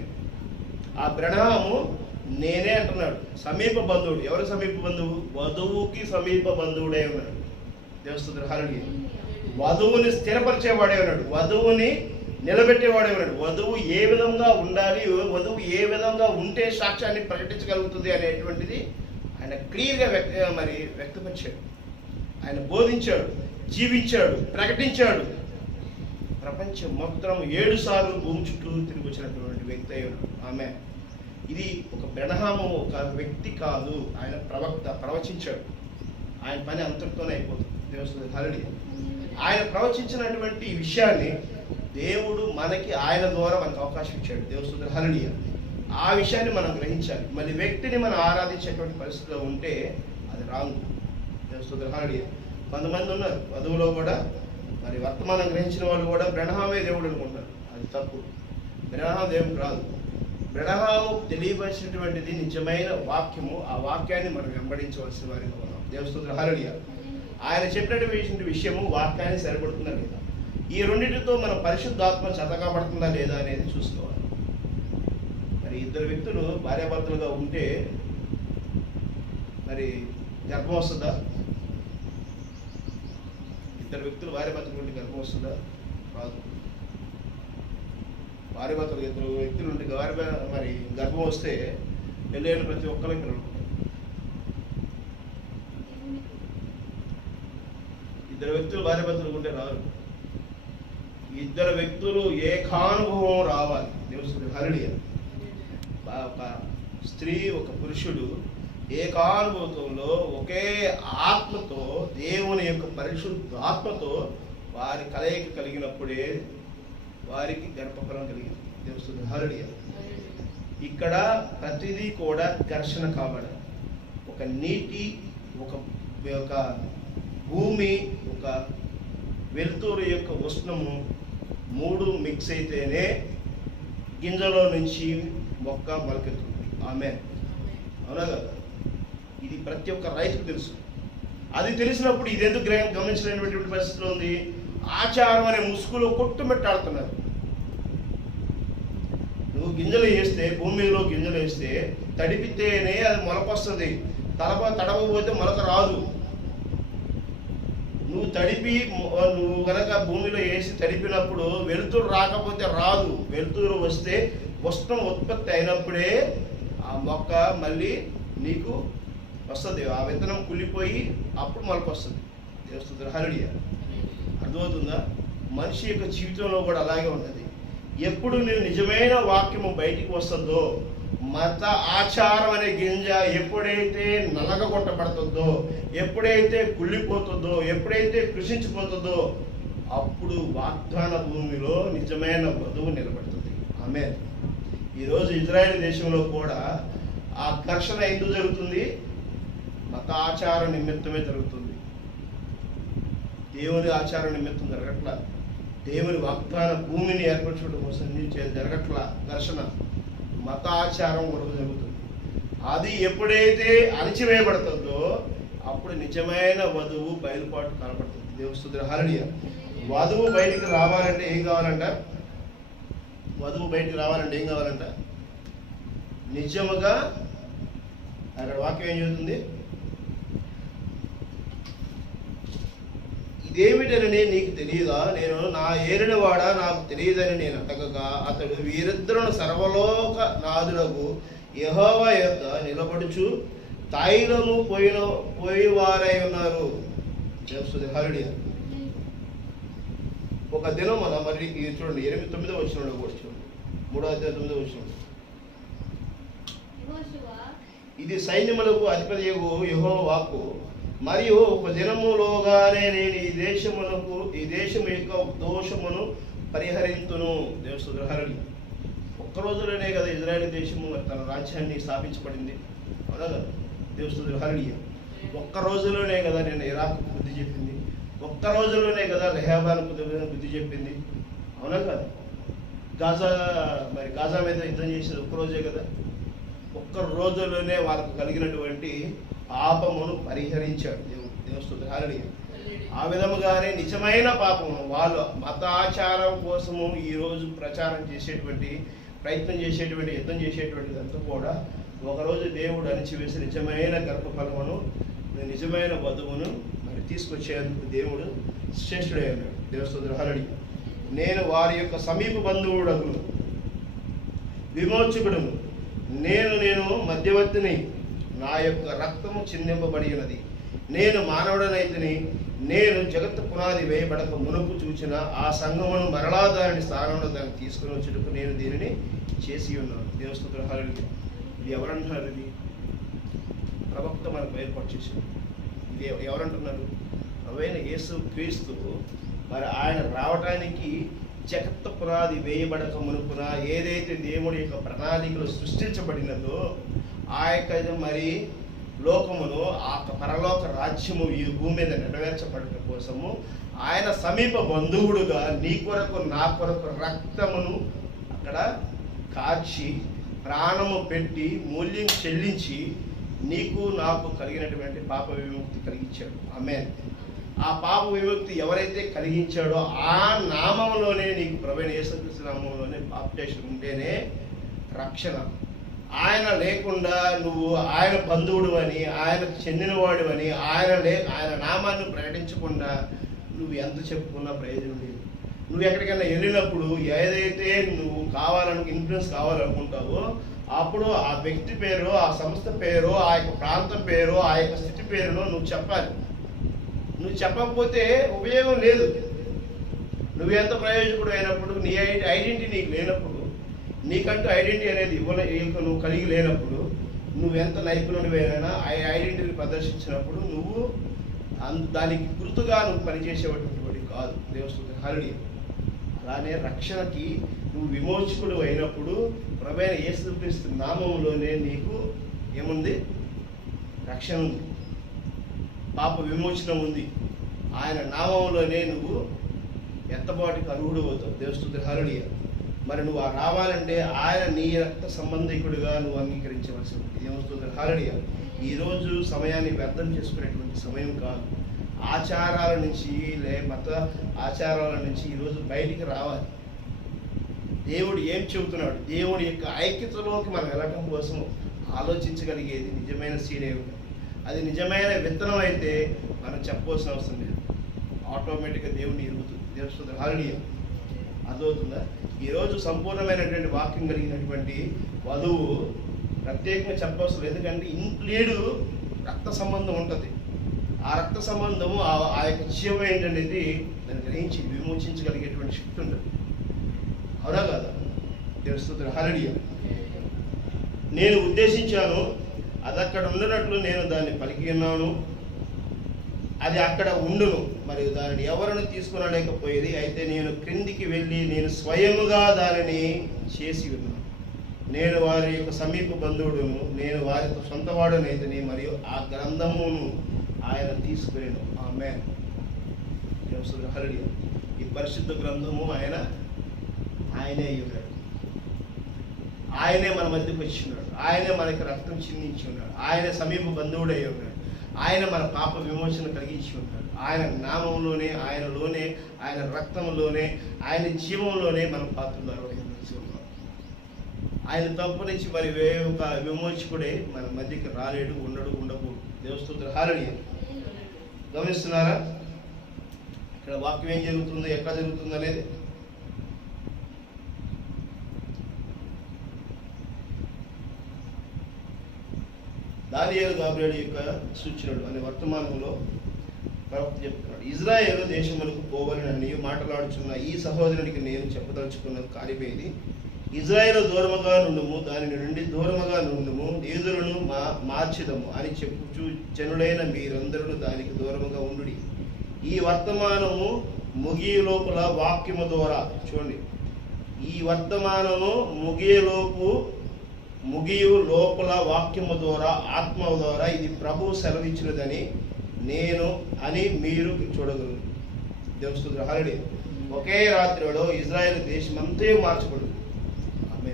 ఆ బ్రహ్నాము నేనే అంటున్నాడు. సమీప బంధువుడు. ఎవరు సమీప బంధువు? వధువుకి సమీప బంధువుడే ఉన్నాడు. దేవస్తుడు హల్లెలూయా. వధువుని స్థిరపరిచేవాడే ఉన్నాడు, వధువుని నిలబెట్టేవాడే ఉన్నాడు. వధువు ఏ విధంగా ఉండాలి, వధువు ఏ విధంగా ఉంటే సాక్ష్యాన్ని ప్రకటించగలుగుతుంది అనేటువంటిది ఆయన క్లియర్గా వ్యక్తపరిచాడు. ఆయన బోధించాడు, జీవించాడు, ప్రకటించాడు. ప్రపంచం మొత్తం 7 సార్లు భూమి చుట్టూ తిరిగి వచ్చినటువంటి వ్యక్తి అయి ఉన్నాడు. ఆమె ఇది ఒక బ్రహ్నాము, ఒక వ్యక్తి కాదు. ఆయన ప్రవక్త, ప్రవచించాడు. ఆయన పని అంతటితోనే అయిపోతుంది. దేవస్తుడు హల్లెలూయా. ఆయన ప్రవచించినటువంటి విషయాన్ని దేవుడు మనకి ఆయన ద్వారా మనకు అవకాశం ఇచ్చాడు. దేవస్తుడు హల్లెలూయా. ఆ విషయాన్ని మనం గ్రహించాలి. మరి వ్యక్తిని మనం ఆరాధించేటువంటి పరిస్థితిలో ఉంటే అది రాంగ్. దేవస్తుడు హల్లెలూయా. కొంతమంది ఉన్నారు వధువులో కూడా మరి వర్తమానం గ్రహించిన వాళ్ళు కూడా బ్రహ్నామే దేవుడు అనుకుంటారు. అది తప్పు. బ్రహ్నాం దేవుడు రాదు. బ్రహ్నాము తెలియపరిచినటువంటిది నిజమైన వాక్యము. ఆ వాక్యాన్ని మనం వెంబడించవలసిన వారిగా ఉన్నాం. దేవస్తుడు హల్లెలూయా. ఆయన చెప్పినటువంటి విషయము వాక్యాన్ని సరిపడుతుందా లేదా, ఈ రెండింటితో మన పరిశుద్ధాత్మ చతకబడుతుందా లేదా అనేది చూసుకోవాలి. మరి 2 వ్యక్తులు భార్యాభర్తలుగా ఉంటే మరి గర్భం వస్తుందా? 2 వ్యక్తులు భార్యాభర్తలు ఉంటే గర్భం వస్తుందా? రాదు. భార్యాభర్తలు 2 వ్యక్తులు ఉంటే మరి గర్భం వస్తే పెళ్ళైన ప్రతి ఒక్కరికి పిల్లలు. 2 వ్యక్తులు భార్యాభర్తలు ఉంటే రాదు. 2 వ్యక్తులు ఏకానుభవం రావాలి. దేవుడు హల్లెలూయా. ఒక స్త్రీ, ఒక పురుషుడు ఏకానుభవంలో ఒకే ఆత్మతో, దేవుని యొక్క పరిశుద్ధ ఆత్మతో వారి కలయిక కలిగినప్పుడే వారికి గర్భఫలం కలిగింది. దేవుడు హల్లెలూయా. ఇక్కడ ప్రతిదీ కూడా ఘర్షణ కాబడాలి. ఒక నీటి, ఒక భూమి, ఒక వెలుతురు యొక్క ఉష్ణము 3 మిక్స్ అయితేనే గింజలో నుంచి మొక్క మొలకెత్తుతుంది. ఆమేన్. అవునా కదా? ఇది ప్రతి ఒక్క రైతుకు తెలుసు. అది తెలిసినప్పుడు ఇది ఎందుకు గమనించలేనటువంటి పరిస్థితిలో ఉంది? ఆచారం అనే ముసుగులో కొట్టుమెట్టాడుతున్నారు. నువ్వు గింజలు వేస్తే, భూమిలో గింజలు వేస్తే తడిపితేనే అది మొలకొస్తుంది. తడవకపోతే మొలక రాదు. నువ్వు నువ్వు కనుక భూమిలో వేసి తడిపినప్పుడు వెలుతురు రాకపోతే రాదు. వెలుతురు వస్తే ఉష్ణం ఉత్పత్తి అయినప్పుడే ఆ మొక్క మళ్ళీ నీకు వస్తుంది. ఆ విత్తనం కుళ్ళిపోయి అప్పుడు మొలకొస్తుంది. దేవస్తుడు హల్లెలూయా. అర్థమవుతుందా? మనిషి యొక్క జీవితంలో కూడా అలాగే ఉంటుంది. ఎప్పుడు నేను నిజమైన వాక్యము బయటికి వస్తుందో, మత ఆచారం అనే గింజ ఎప్పుడైతే నలగగొట్టబడుతుందో, ఎప్పుడైతే కుళ్ళిపోతుందో, ఎప్పుడైతే కృషించిపోతుందో, అప్పుడు వాగ్దాన భూమిలో నిజమైన వధువు నిలబడుతుంది. ఆమేన్. ఈరోజు ఇజ్రాయెల్ దేశంలో కూడా ఆ ఘర్షణ ఎందుకు జరుగుతుంది? మత ఆచార నిమిత్తమే జరుగుతుంది. దేవుని ఆచార నిమిత్తం జరగట్లా. దేవుని వాగ్దాన భూమిని ఏర్పరచడం కోసం జరగట్లా ఘర్షణ. మత ఆచారం కూడా జరుగుతుంది. అది ఎప్పుడైతే అణచివేయబడుతుందో అప్పుడు నిజమైన వధువు బయలుపాటు కనపడుతుంది. దేవుని హల్లెలూయా. వధువు బయటికి రావాలంటే ఏం కావాలంట? వధువు బయటికి రావాలంటే ఏం కావాలంట? నిజముగా అక్కడ వాక్యం ఏం చెబుతుంది? ఇదేమిటని నీకు తెలియదా? నేను నా ఏలినవాడ నాకు తెలియదని నేను అడగగా అతడు వీరిద్దరును సర్వలోక నాథుడగు యెహోవా యొద్ద నిలబడుచు తైలము పోయివారై ఉన్నారు. హల్లెలూయా. ఒక దినం మన మరి చూడండి 8-9 వచనంలో కూడా చూడండి. 3-9 వచనం. ఇది సైన్యములకు అధిపతియగు యెహోవా వాక్కు. మరియు ఒక దినములోగానే నేను ఈ దేశం యొక్క దోషమును పరిహరింతును. దేవుని హల్లెలూయా. ఒక్క రోజులోనే కదా ఇజ్రాయెల్ దేశము తన రాజ్యాన్ని స్థాపించబడింది. అవునా కదా? దేవుని హల్లెలూయా. ఒక్క రోజులోనే కదా నేను ఇరాక్ బుద్ధి చెప్పింది, ఒక్క రోజులోనే కదా లెహాబాన్కు బుద్ధి చెప్పింది, అవునా కదా? గాజా మీద యుద్ధం చేసేది ఒక్క రోజే కదా. ఒక్క రోజులోనే వాళ్ళకు కలిగినటువంటి పాపమును పరిహరించాడు దేవుడు. హల్లెలూయా. ఆ విధముగానే నిజమైన పాపము వాళ్ళు మతాచారం కోసము ఈరోజు ప్రచారం చేసేటువంటి ప్రయత్నం చేసేటువంటి యుద్ధం చేసేటువంటిది అంతా కూడా ఒకరోజు దేవుడు అణిచివేసి నిజమైన గర్భఫలమును నిజమైన వధువును మరి తీసుకొచ్చేందుకు దేవుడు శ్రేష్ఠుడై ఉన్నాడు. దేవుడు. హల్లెలూయా. నేను వారి యొక్క సమీప బంధువుడను, విమోచకుడును, నేను మధ్యవర్తిని, నా యొక్క రక్తము చిందింపబడి ఉన్నది, నేను మానవుడనైతిని, నేను జగత్తు పునాది వేయబడక మునుపు చూచిన ఆ సంఘమును మరలా దాని స్థానంలో దాన్ని తీసుకుని వచ్చేటప్పుడు నేను దీనిని చేసి ఉన్నాను. దేవస్తుతుల హల్లెలూయా. ఇది ఎవరంటున్నారు? ఇది ప్రవక్త మనకు ఏర్పాటు చేశారు. ఇది ఎవరంటున్నారు? అవైన యేసు క్రీస్తు మరి ఆయన రావటానికి జగత్తు పునాది వేయబడక మునుపున ఏదైతే దేవుడి యొక్క ప్రణాళికలు సృష్టించబడినదో ఆ యొక్క మరి లోకమును ఆ పరలోక రాజ్యము ఈ భూమి మీద నెరవేర్చబడటం కోసము ఆయన సమీప బంధువుడుగా నీ కొరకు నా కొరకు రక్తమును అక్కడ కాచి ప్రాణము పెట్టి మూల్యం చెల్లించి నీకు నాకు కలిగినటువంటి పాప విముక్తి కలిగించాడు. ఆమేన్. ఆ పాప విముక్తి ఎవరైతే కలిగించాడో ఆ నామంలోనే నీకు ప్రభువైన యేసుక్రీస్తు నామంలోనే బాప్టిజం ఉంటేనే రక్షణ. ఆయన లేకుండా నువ్వు ఆయన బంధువుడు అని, ఆయనకు చెందినవాడు అని, ఆయన నామాన్ని ప్రకటించకుండా నువ్వు ఎంత చెప్పుకున్నా ప్రయోజనం లేదు. నువ్వు ఎక్కడికైనా వెళ్ళినప్పుడు ఏదైతే నువ్వు ఇన్ఫ్లుయెన్స్ కావాలనుకుంటావో అప్పుడు ఆ వ్యక్తి పేరు, ఆ సంస్థ పేరు, ఆ యొక్క ప్రాంతం పేరు, ఆ యొక్క స్థితి పేరును నువ్వు చెప్పాలి. నువ్వు చెప్పకపోతే ఉపయోగం లేదు. నువ్వు ఎంత ప్రయోజకుడు అయినప్పుడు, నీ ఐడెంటిటీ నీకు లేనప్పుడు, నీకంటూ ఐడెంటిటీ అనేది నువ్వు కలిగి లేనప్పుడు, నువ్వు ఎంత నైపుణ్యుడైనా ఐడెంటిటీ ప్రదర్శించినప్పుడు నువ్వు దానికి గుర్తుగా నువ్వు పనిచేసేటటువంటి కాదు. దేవుని హల్లెలూయా. అలానే రక్షణకి నువ్వు విమోచకుడు అయినప్పుడు ప్రభువైన యేసుక్రీస్తు నామములోనే నీకు ఏముంది? రక్షణ ఉంది, పాప విమోచనం ఉంది. ఆయన నామంలోనే నువ్వు ఎత్తబాటుకి అర్హుడు అవుతావు. దేవుని హల్లెలూయా. మరి నువ్వు రావాలంటే ఆయన నీ రక్త సంబంధికుడిగా నువ్వు అంగీకరించవలసి ఉంది. దేవుని హల్లెలూయా. ఈరోజు సమయాన్ని వ్యర్థం చేసుకునేటువంటి సమయం కాదు. ఆచారాల నుంచి మత ఆచారాల నుంచి ఈరోజు బయటికి రావాలి. దేవుడు ఏం చెబుతున్నాడు, దేవుడి యొక్క ఐక్యతలోకి మనం వెళ్ళటం కోసం ఆలోచించగలిగేది నిజమైన సీడ్ అయి ఉంటుంది. అది నిజమైన విత్తనం అయితే మనం చెప్పవలసిన అవసరం లేదు, ఆటోమేటిక్గా దేవుడిని ఎరుగుతుంది. దేవుని హల్లెలూయా. అర్థమవుతుందా? ఈరోజు సంపూర్ణమైనటువంటి వాక్యం కలిగినటువంటి వధువు ప్రత్యేకంగా చెప్పవలసిన, ఎందుకంటే ఇంక్లీడు రక్త సంబంధం ఉంటుంది. ఆ రక్త సంబంధము ఆ యొక్క జీవం ఏంటనేది దాన్ని గ్రహించి విమోచించగలిగేటువంటి శక్తి ఉంటుంది. అవునా కదా? దేవుని హల్లెలూయా. నేను ఉద్దేశించాను, అది అక్కడ ఉండనట్లు నేను దాన్ని పలికి ఉన్నాను, అది అక్కడ ఉండును, మరియు దానిని ఎవరిని తీసుకునలేకపోయేది. అయితే నేను క్రిందికి వెళ్ళి నేను స్వయముగా దానిని చేసి ఉన్నాను. నేను వారి యొక్క సమీప బంధువుడును, నేను వారితో సొంతవాడునైతేని, మరియు ఆ గ్రంథమును ఆయన తీసుకునేను. ఆమేన్. హల్లెలూయా. ఈ పరిశుద్ధ గ్రంథము ఆయనే అయి ఉన్నాడు. ఆయనే మన మధ్యకు వచ్చి ఉన్నాడు. ఆయనే మనకి రక్తం చిందించి ఉన్నాడు. ఆయన సమీప బంధువుడు అయి ఉన్నాడు. ఆయన మన పాప విమోచన కలిగించి ఉంటాడు. ఆయన నామంలోనే, ఆయనలోనే, ఆయన రక్తంలోనే, ఆయన జీవంలోనే మనం పాత్రలు ఉన్నాం. ఆయన తప్పు నుంచి మరి ఒక విమోచకుడే మన మధ్యకి రాలేడు, ఉండకూడదు. దేవుని హల్లెలూయా. గమనిస్తున్నారా? ఇక్కడ వాక్యం ఏం జరుగుతుందో, ఎక్కడ జరుగుతుంది అనేది. దానియేలు గాబ్రియేలు యొక్క సూచనలు అనే వర్తమానంలో ప్రవక్త చెప్తున్నాడు. ఇజ్రాయేలు దేశములకు పోవాలని మాట్లాడుచున్న ఈ సహోదరునికి నేను చెప్పదలుచుకున్న కార్యమేది? ఇజ్రాయేలు దూరముగా నుండుము, దాని నుండి దూరముగా నుండుము, యూదులను మార్చిదము అని చెప్పుచు జనులైన మీరందరూ దానికి దూరముగా ఉండుడి. ఈ వర్తమానము ముగియలోపుల వాక్యము ద్వారా, చూడండి, ఈ వర్తమానము ముగియలోపు ముగియు లోపల వాక్యము ద్వారా ఆత్మ ద్వారా ఇది ప్రభు సెలవిచ్చినదని నేను అని మీరు చూడగలరు. దేవుని హల్లెలూయా. ఒకే రాత్రిలో ఇజ్రాయెల్ దేశమంతా మార్చబడింది. ఆమె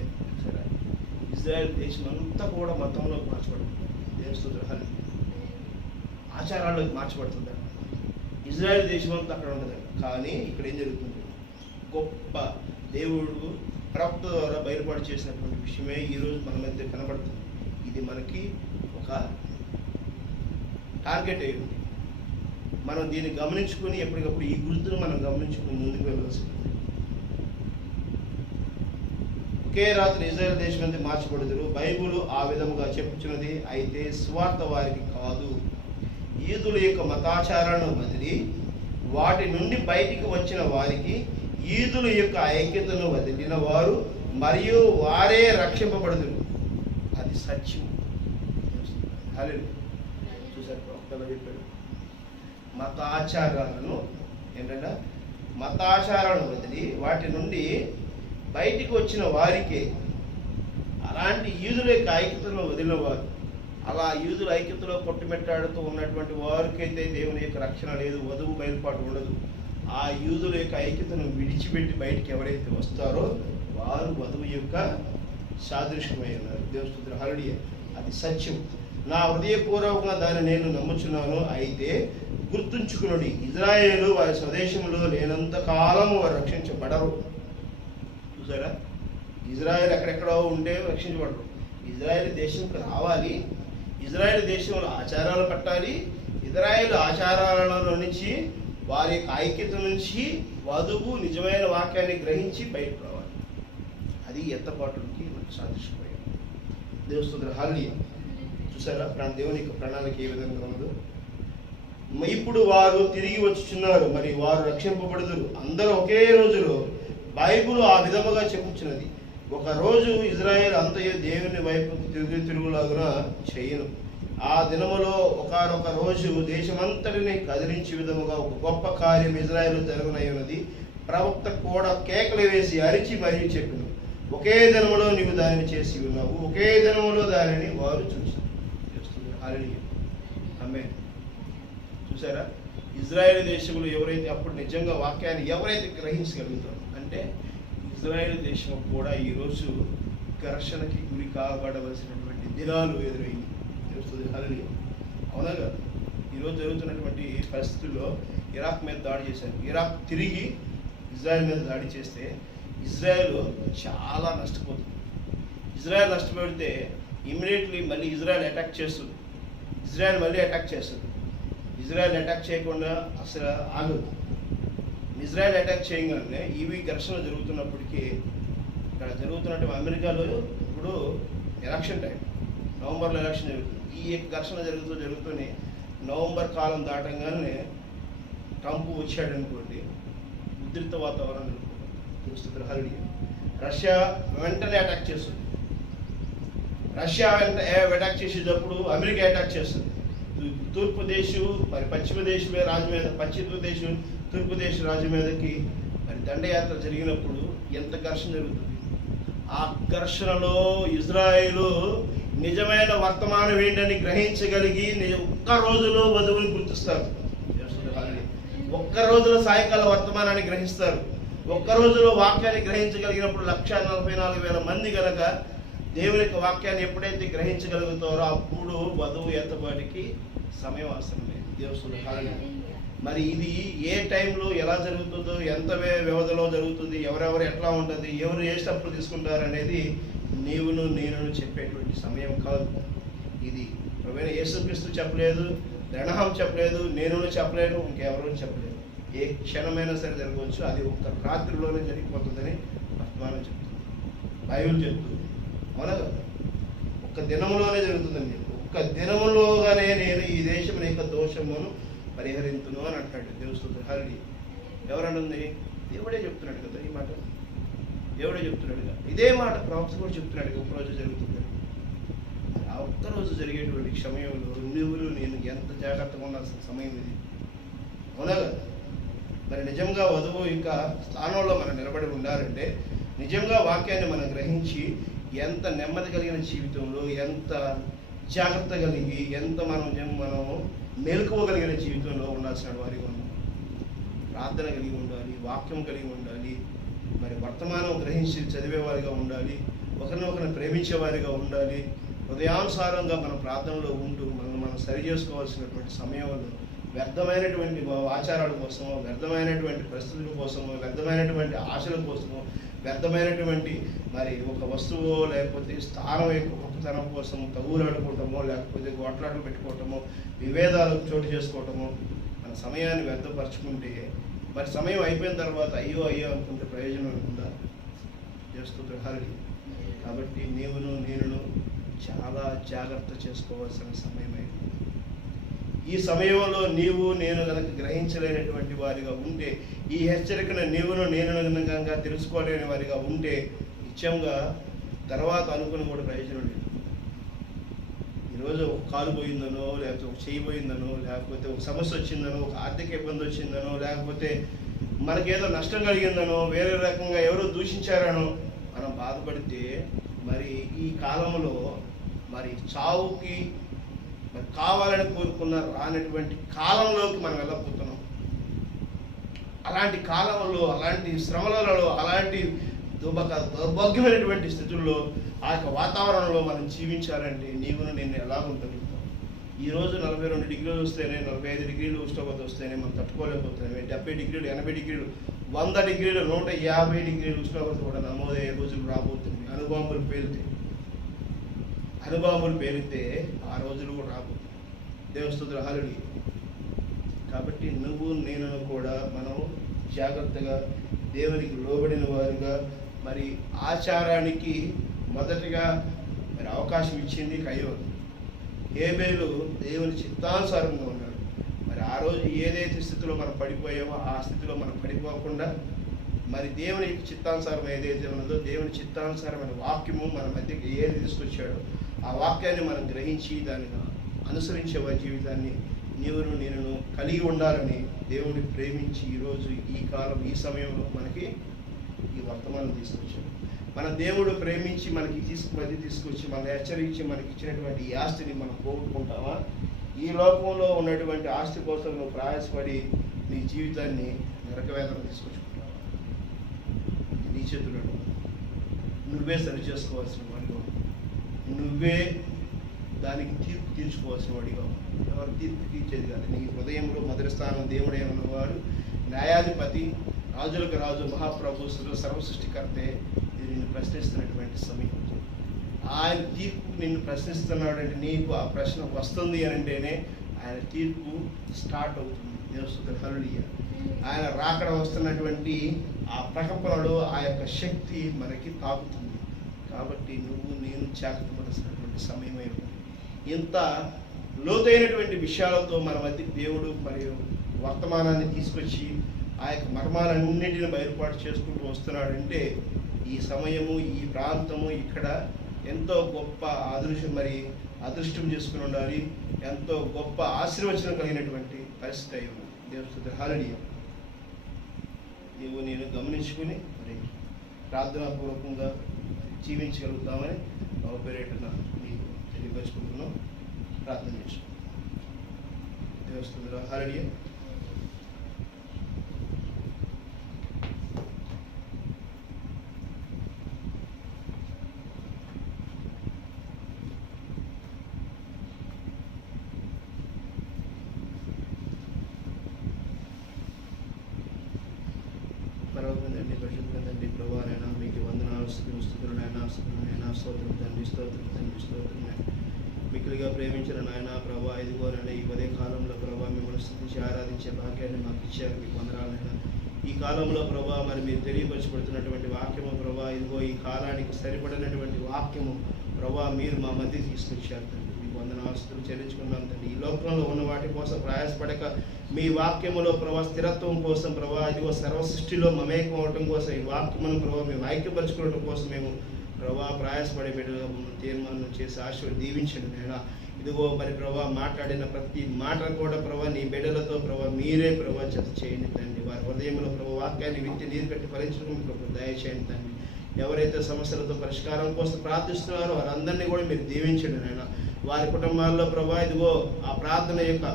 ఇజ్రాయెల్ దేశమంతా కూడా మతంలోకి మార్చబడింది. దేవుని హల్లెలూయా. ఆచారాల్లోకి మార్చబడుతుంది. ఇజ్రాయెల్ దేశం అంతా అక్కడ ఉండదు. కానీ ఇక్కడ ఏం జరుగుతుంది? గొప్ప దేవుడు ప్రవక్త ద్వారా బయలుపాటు చేసినటువంటి విషయమే ఈరోజు మన మధ్య కనబడుతుంది. ఇది మనకి ఒక టార్గెట్ అయి ఉంది. మనం దీన్ని గమనించుకొని ఎప్పటికప్పుడు ఈ గుర్తును మనం గమనించుకుని ముందుకు వెళ్ళవలసి ఉంది. ఒకే రాత్రి ఇజ్రాయెల్ దేశం అంతా మార్చబడుదురు. బైబిల్ ఆ విధముగా చెప్పుచున్నది. అయితే స్వార్థ వారికి కాదు. యూదుల యొక్క మతాచారాలను వదిలి వాటి నుండి బయటికి వచ్చిన వారికి యూదుల యొక్క ఐక్యతను వదిలిన వారు మరియు వారే రక్షింపబడుదురు. అది సత్యం. హల్లెలూయా. చూసారు ప్రవక్తలు చెప్పారు, మతాచారాలను ఏంటంటే మతాచారాలను వదిలి వాటి నుండి బయటికి వచ్చిన వారికే, అలాంటి యూదుల యొక్క ఐక్యతను వదిలిన వారు, అలా యూదుల ఐక్యతలో కొట్టుమెట్టాడుతూ ఉన్నటువంటి వారికైతే దేవుని యొక్క రక్షణ లేదు, వధువు బయలుపాటు ఉండదు. ఆ యూదుల యొక్క ఐక్యతను విడిచిపెట్టి బయటికి ఎవరైతే వస్తారో వారు వధువు యొక్క సాదృశ్యమై ఉన్నారు. దేవుని హల్లెలూయా. అది సత్యం. నా హృదయపూర్వకంగా దాన్ని నేను నమ్ముచున్నాను. అయితే గుర్తుంచుకునుడి, ఇజ్రాయేలు వారి స్వదేశంలో లేనంత కాలం వారు రక్షించబడరు. చూసారా, ఇజ్రాయేల్ ఎక్కడెక్కడో ఉంటే రక్షించబడరు. ఇజ్రాయేల్ దేశంకి రావాలి, ఇజ్రాయేల్ దేశంలో ఆచారాలు పట్టాలి, ఇజ్రాయేల్ ఆచారాలలో నుంచి వారి యొక్క ఐక్యత నుంచి వధువు నిజమైన వాక్యాన్ని గ్రహించి బయటకు రావాలి. అది ఎత్తపాటుకి మనకు సాదృశ్యమయ్యారు. దేవుని హల్లెలూయా. చూసారా దేవుని యొక్క ప్రణాళిక ఏ విధంగా ఉన్నదో. ఇప్పుడు వారు తిరిగి వచ్చుచున్నారు, మరి వారు రక్షింపబడుదురు. అందరూ ఒకే రోజులో బైబిల్ ఆ విధముగా చెప్పుచున్నది. ఒక రోజు ఇజ్రాయేల్ అంతయు దేవుని వైపు తిరుగులాగున చేయను. ఆ దినములో ఒకానొక రోజు దేశమంతటిని కదిలించే విధముగా ఒక గొప్ప కార్యం ఇజ్రాయేలు జరగనయ్యున్నది. ప్రవక్త కూడా కేకలు వేసి అరిచి మరీ చెప్పిన, ఒకే దినములో నీవు దానిని చేసి ఉన్నావు, ఒకే దినములో దానిని వారు చూశారు. హల్లెలూయా. ఆమేన్. చూసారా, ఇజ్రాయేల్ దేశంలో ఎవరైతే అప్పుడు నిజంగా వాక్యాన్ని ఎవరైతే గ్రహించగలుగుతారో, అంటే ఇజ్రాయేల్ దేశం కూడా ఈరోజు ఘర్షణకి గురి కాబడవలసినటువంటి దినాలు ఎదురైంది. హల్లెలూయా. అవునా కదా? ఈరోజు జరుగుతున్నటువంటి పరిస్థితుల్లో ఇరాక్ మీద దాడి చేశారు. ఇరాక్ తిరిగి ఇజ్రాయెల్ మీద దాడి చేస్తే ఇజ్రాయెల్ చాలా నష్టపోతుంది. ఇజ్రాయెల్ నష్టపోతే ఇమ్మీడియట్లీ మళ్ళీ ఇజ్రాయెల్ అటాక్ చేస్తుంది. ఇజ్రాయెల్ మళ్ళీ అటాక్ చేస్తుంది. ఇజ్రాయెల్ అటాక్ చేయకుండా అసలు ఆగదు. ఇజ్రాయెల్ అటాక్ చేయగానే ఇవి ఘర్షణ జరుగుతున్నప్పటికీ ఇక్కడ జరుగుతున్నట్టు అమెరికాలో ఇప్పుడు ఎలక్షన్ టైం, నవంబర్లో ఎలక్షన్ జరుగుతుంది. ఈ ఘర్షణ జరుగుతూనే నవంబర్ కాలం దాటంగానే ట్రంప్ వచ్చాడు అనుకోండి, ఉద్రిక్త వాతావరణం తెలుస్తుంది. హల్లెలూయా. రష్యా వెంటనే అటాక్ చేస్తుంది. రష్యా అటాక్ చేసేటప్పుడు అమెరికా అటాక్ చేస్తుంది. తూర్పు దేశం మరి పశ్చిమ దేశం రాజు మీద, పశ్చిమ దేశం తూర్పు దేశ రాజు మీదకి మరి దండయాత్ర జరిగినప్పుడు ఎంత ఘర్షణ జరుగుతుంది. ఆ ఘర్షణలో ఇజ్రాయేలు నిజమైన వర్తమానం ఏంటని గ్రహించగలిగి ఒక్క రోజులో వధువుని గుర్తిస్తారు. ఒక్క రోజులో సాయంకాల వర్తమానాన్ని గ్రహిస్తారు. ఒక్క రోజులో వాక్యాన్ని గ్రహించగలిగినప్పుడు 1,44,000 మంది కనుక దేవుని యొక్క వాక్యాన్ని ఎప్పుడైతే గ్రహించగలుగుతారో అప్పుడు వధువు ఎత్తబాటికి సమయం అవసరం లేదు. దేవుని హల్లెలూయా. మరి ఇది ఏ టైంలో ఎలా జరుగుతుందో, ఎంత వ్యవధిలో జరుగుతుంది, ఎవరెవరు ఎట్లా ఉంటుంది, ఎవరు ఏ స్టెప్పులు తీసుకుంటారు అనేది నీవును నేను చెప్పేటువంటి సమయం కాదు. ఇది ప్రభువైన యేసుక్రీస్తు చెప్పలేదు, గ్రహణం చెప్పలేదు, నేను చెప్పలేను, ఇంకెవరూ చెప్పలేదు. ఏ క్షణమైనా సరే జరగవచ్చు. అది ఒక్క రాత్రిలోనే జరిగిపోతుందని వర్తమానం చెప్తుంది, బైబిల్ చెప్తుంది. అవునా కదా? ఒక్క దినములోనే జరుగుతుందండి. ఒక్క దినములోగానే నేను ఈ దేశం యొక్క దోషమును పరిహరించును అని అంటాడు. దేవుని హల్లెలూయా. ఎవరనుంది? దేవుడే చెప్తున్నాడు కదా ఈ మాట. దేవుడే చెప్తున్నాడుగా. ఇదే మాట ప్రవక్త కూడా చెప్తున్నాడు. ఒక్కరోజు జరుగుతుంది. ఆ ఒక్కరోజు జరిగేటువంటి సమయంలో నువ్వు నేను ఎంత జాగ్రత్తగా ఉండాల్సిన సమయం ఇది. అవునా కదా? మరి నిజంగా వధువు ఇంకా స్థానంలో మనం నిలబడి ఉండాలంటే నిజంగా వాక్యాన్ని మనం గ్రహించి ఎంత నెమ్మది కలిగిన జీవితంలో, ఎంత జాగ్రత్త కలిగి, ఎంత మనము మేలుకోగలిగిన జీవితంలో ఉండాల్సిన వారిగా ఉన్నాం. ప్రార్థన కలిగి ఉండాలి, వాక్యం కలిగి ఉండాలి, మరి వర్తమానం గ్రహించి చదివేవారిగా ఉండాలి, ఒకరినొకరిని ప్రేమించేవారిగా ఉండాలి. హృదయానుసారంగా మన ప్రార్థనలో ఉంటూ మనం సరి చేసుకోవాల్సినటువంటి సమయంలో వ్యర్థమైనటువంటి ఆచారాల కోసమో, వ్యర్థమైనటువంటి పరిస్థితుల కోసమో, వ్యర్థమైనటువంటి ఆశల కోసమో, వ్యర్థమైనటువంటి మరి ఒక వస్తువు లేకపోతే స్థానం యొక్క గొప్పతనం కోసం తగులాడుకోవటమో, లేకపోతే గొట్లాటలు పెట్టుకోవటమో, విభేదాలు చోటు చేసుకోవటమో మన సమయాన్ని వ్యర్థపరచుకుంటే మరి సమయం అయిపోయిన తర్వాత అయ్యో అనుకుంటే ప్రయోజనం ఉందా? చేస్తూ ప్రహారీ. కాబట్టి నేను చాలా జాగ్రత్త చేసుకోవాల్సిన సమయం అయింది. ఈ సమయంలో నేను కనుక గ్రహించలేనటువంటి వారిగా ఉంటే, ఈ హెచ్చరికను నేను కనుక తెలుసుకోలేని వారిగా ఉంటే నిత్యంగా తర్వాత అనుకుని కూడా ప్రయోజనం లేదు. ఈరోజు ఒక కాలు పోయిందనో, లేకపోతే ఒక చేయి పోయిందనో, లేకపోతే ఒక సమస్య వచ్చిందనో, ఒక ఆర్థిక ఇబ్బంది వచ్చిందనో, లేకపోతే మనకేదో నష్టం కలిగిందనో, వేరే రకంగా ఎవరో దూషించారనో మనం బాధపడితే మరి ఈ కాలంలో మరి చావుకి మరి కావాలని కోరుకున్న రానటువంటి కాలంలోకి మనం వెళ్ళకపోతున్నాం. అలాంటి కాలంలో, అలాంటి శ్రమలలో, అలాంటి దౌర్భాగ్యమైనటువంటి స్థితుల్లో ఆ యొక్క వాతావరణంలో మనం జీవించాలంటే నేను ఎలా ఉండగలుగుతాం? ఈరోజు 42 డిగ్రీలు వస్తేనే, 45 డిగ్రీలు ఉష్ణోగ్రత వస్తేనే మనం తట్టుకోలేకపోతున్నాం. 70 డిగ్రీలు, 80 డిగ్రీలు, 100 డిగ్రీలు, 150 డిగ్రీలు ఉష్ణోగ్రత కూడా నమోదయ్యే రోజులు రాబోతుంది. అణుబాంబులు పేలితే ఆ రోజులు కూడా రాబోతుంది. దేవస్తుతుల హరుడి. కాబట్టి నేను కూడా మనం జాగ్రత్తగా దేవునికి లోబడిన వారుగా, మరి ఆచారానికి మొదటిగా మరి అవకాశం ఇచ్చింది కయ్యోను. హేబేలు దేవుని చిత్తానుసారంగా ఉన్నాడు. మరి ఆ రోజు ఏదైతే స్థితిలో మనం పడిపోయామో ఆ స్థితిలో మనం పడిపోకుండా మరి దేవుని చిత్తానుసారం ఏదైతే ఉన్నదో, దేవుని చిత్తానుసారమైన వాక్యము మన మధ్యకి ఏది తీసుకొచ్చాడో ఆ వాక్యాన్ని మనం గ్రహించి దాన్ని అనుసరించే వారి జీవితాన్ని నేను కలిగి ఉండాలని దేవుడిని ప్రేమించి ఈరోజు ఈ కాలం, ఈ సమయంలో మనకి ఈ వర్తమానం తీసుకొచ్చాడు. మన దేవుడు ప్రేమించి మనకి తీసుకొచ్చి మన హెచ్చరించి మనకి ఇచ్చినటువంటి ఈ ఆస్తిని మనం పోగొట్టుకుంటామా? ఈ లోకంలో ఉన్నటువంటి ఆస్తి కోసం నువ్వు ప్రయాసపడి నీ జీవితాన్ని నరకవేదన తీసుకొచ్చుకుంటావా? నీ చేతుల్లో నువ్వే సరి చేసుకోవాల్సిన వాడిగా, నువ్వే దానికి తీర్పు తీర్చుకోవాల్సిన వాడిగా. ఎవరు తీర్పు తీర్చేది కాదు. నీ హృదయంలో మొదటి స్థానం దేవుడే ఉన్నవాడు, న్యాయాధిపతి, రాజులకు రాజు, మహాప్రభు, సర్వసృష్టికర్తే. ఇది నిన్ను ప్రశ్నిస్తున్నటువంటి సమయం. ఆయన తీర్పు నిన్ను ప్రశ్నిస్తున్నాడంటే నీకు ఆ ప్రశ్న వస్తుంది అని అంటేనే ఆయన తీర్పు స్టార్ట్ అవుతుంది. దేవస్తుతుల హల్లెలూయా. ఆయన రాకడ వస్తున్నటువంటి ఆ ప్రకంపనలో ఆ యొక్క శక్తి మనకి తాకుతుంది. కాబట్టి నేను జాగ్రత్త పడాల్సినటువంటి సమయమై ఉంది. ఇంత లోతైనటువంటి విషయాలతో మన మధ్య దేవుడు మరియు వర్తమానాన్ని తీసుకొచ్చి ఆ యొక్క మర్మాలన్నింటిని బయలుపాటు చేసుకుంటూ వస్తున్నాడంటే ఈ సమయము, ఈ ప్రాంతము ఇక్కడ ఎంతో గొప్ప అదృష్టం చేసుకుని ఉండాలి. ఎంతో గొప్ప ఆశీర్వచనం కలిగినటువంటి పరిస్థితి అయి ఉంది. దేవస్తుతుల హల్లెలూయా. నేను గమనించుకుని మరి ప్రార్థనాపూర్వకంగా జీవించగలుగుతామని పేరేటున మీకు తెలియపరుచుకుంటున్నాం. ప్రార్థన చేసుకుంటాం. దేవస్తుతుల హల్లెలూయా. పరలోకమందున్న పరిశుద్ధుడైన తండ్రి, ప్రభువా నాయనా మీకు వందనాలు, స్తుతులు నాయనా, స్తోత్రం తండ్రి, స్తోత్రం నాయన. మిక్కిలిగా ప్రేమించిన నాయన ప్రభువా, ఇదిగో నాయన ఈ ఉదయ కాలంలో ప్రభువా మిమ్మల్ని స్తుతించి ఆరాధించే భాగ్యాన్ని మాకు ఇచ్చారు. మీకు వందనాలు నాయన. ఈ కాలంలో ప్రభువా మరి మీరు తెలియపరచబడుతున్నటువంటి వాక్యము ప్రభువా, ఇదిగో ఈ కాలానికి సరిపడినటువంటి వాక్యము ప్రభువా మీరు మా మధ్య తీసుకొచ్చారు తండ్రి. మీకు వందనాలు చెల్లించుకున్నాం తండ్రి. ఈ లోకంలో ఉన్న వాటి కోసం ప్రయాసపడక మీ వాక్యములో ప్రభా స్థిరత్వం కోసం ప్రభా, ఇదిగో సర్వ సృష్టిలో మమేకం అవడం కోసం ఈ వాక్యమును ప్రభావ మేము ఐక్యపరచుకోవడం కోసం మేము ప్రభా ప్రయాసపడే బిడ్డలుగా తీర్మానం చేసి దీవించండి నాయన. ఇదిగో మరి ప్రభా మాట్లాడిన ప్రతి మాట కూడా ప్రభా నీ బిడ్డలతో ప్రభా మీరే ప్రభా జత చేయండి తండ్రి. వారి హృదయంలో ప్రభా వాక్యాన్ని విత్తి నీరు కట్టి ఫలించడం ప్రభు దయచేయండి తండ్రి. ఎవరైతే సమస్యలతో పరిష్కారం కోసం ప్రార్థిస్తున్నారో వారందరినీ కూడా మీరు దీవించండి నాయన. వారి కుటుంబాల్లో ప్రభా ఇదిగో ఆ ప్రార్థన యొక్క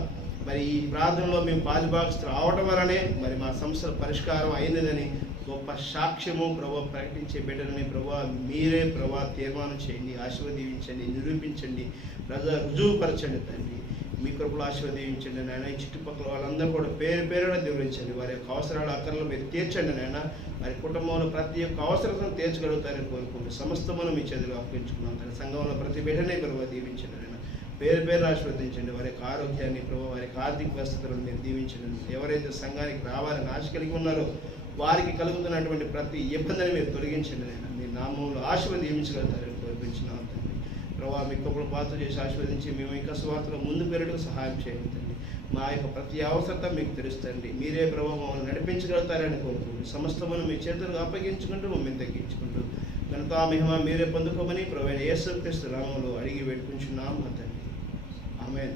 మరి ఈ ప్రార్థనలో మేము పాలిభాగస్తులు అవడం వలనే మరి మా సమస్యల పరిష్కారం అయినదని గొప్ప సాక్ష్యము ప్రభా ప్రకటించే బిడ్డలని ప్రభా మీరే ప్రభా తీర్మానం చేయండి, ఆశీర్వదించండి, నిరూపించండి, రుజువుపరచండి తండ్రి. మీ కృపలో ఆశీర్వదించండి నాయన. ఈ చుట్టుపక్కల వాళ్ళందరూ కూడా పేరు పేరున దీవించండి. వారి యొక్క అవసరాల అక్కర్లు మీరు తీర్చండి నాయన. వారి కుటుంబంలో ప్రతి ఒక్క అవసరం తీర్చగలుగుతారని కోరుకుంటూ సమస్తమును మీ చేతిలో అప్పగించుకున్నాం తన సంఘంలో ప్రతి బిడ్డనే ప్రభావ దీవించండి నాయన. పేరు పేరు ఆశీర్వదించండి. వారి యొక్క ఆరోగ్యాన్ని ప్రభావ వారి యొక్క ఆర్థిక పరిస్థితులను మీరు దీవించండి. ఎవరైతే సంఘానికి రావాలని ఆశ కలిగి ఉన్నారో వారికి కలుగుతున్నటువంటి ప్రతి ఇబ్బందిని మీరు తొలగించండి నాయన. మీ నామంలో ఆశీర్వదించగలుగుతారని కోరుకుంటున్నాం తండ్రి. ప్రభావ మీ కృపలు పాత్ర చేసి ఆశీర్వదించి మేము ఇంకా సువార్తలో ముందు పెరగడానికి సహాయం చేయండి తండ్రి. మా యొక్క ప్రతి అవసరత మీకు తెలుస్తుంది. మీరే ప్రభావ మమ్మల్ని నడిపించగలుగుతారని కోరుకుంటూ సమస్తమును మీ చేతులకు అప్పగించుకుంటూ మమ్మల్ని తగ్గించుకుంటూ ఘనత మహిమ మీరే పొందుకోమని ప్రభువైన యేసుక్రీస్తు నామములో అడిగి వేడుకుంటున్నాం తండ్రి. ఆమేన్.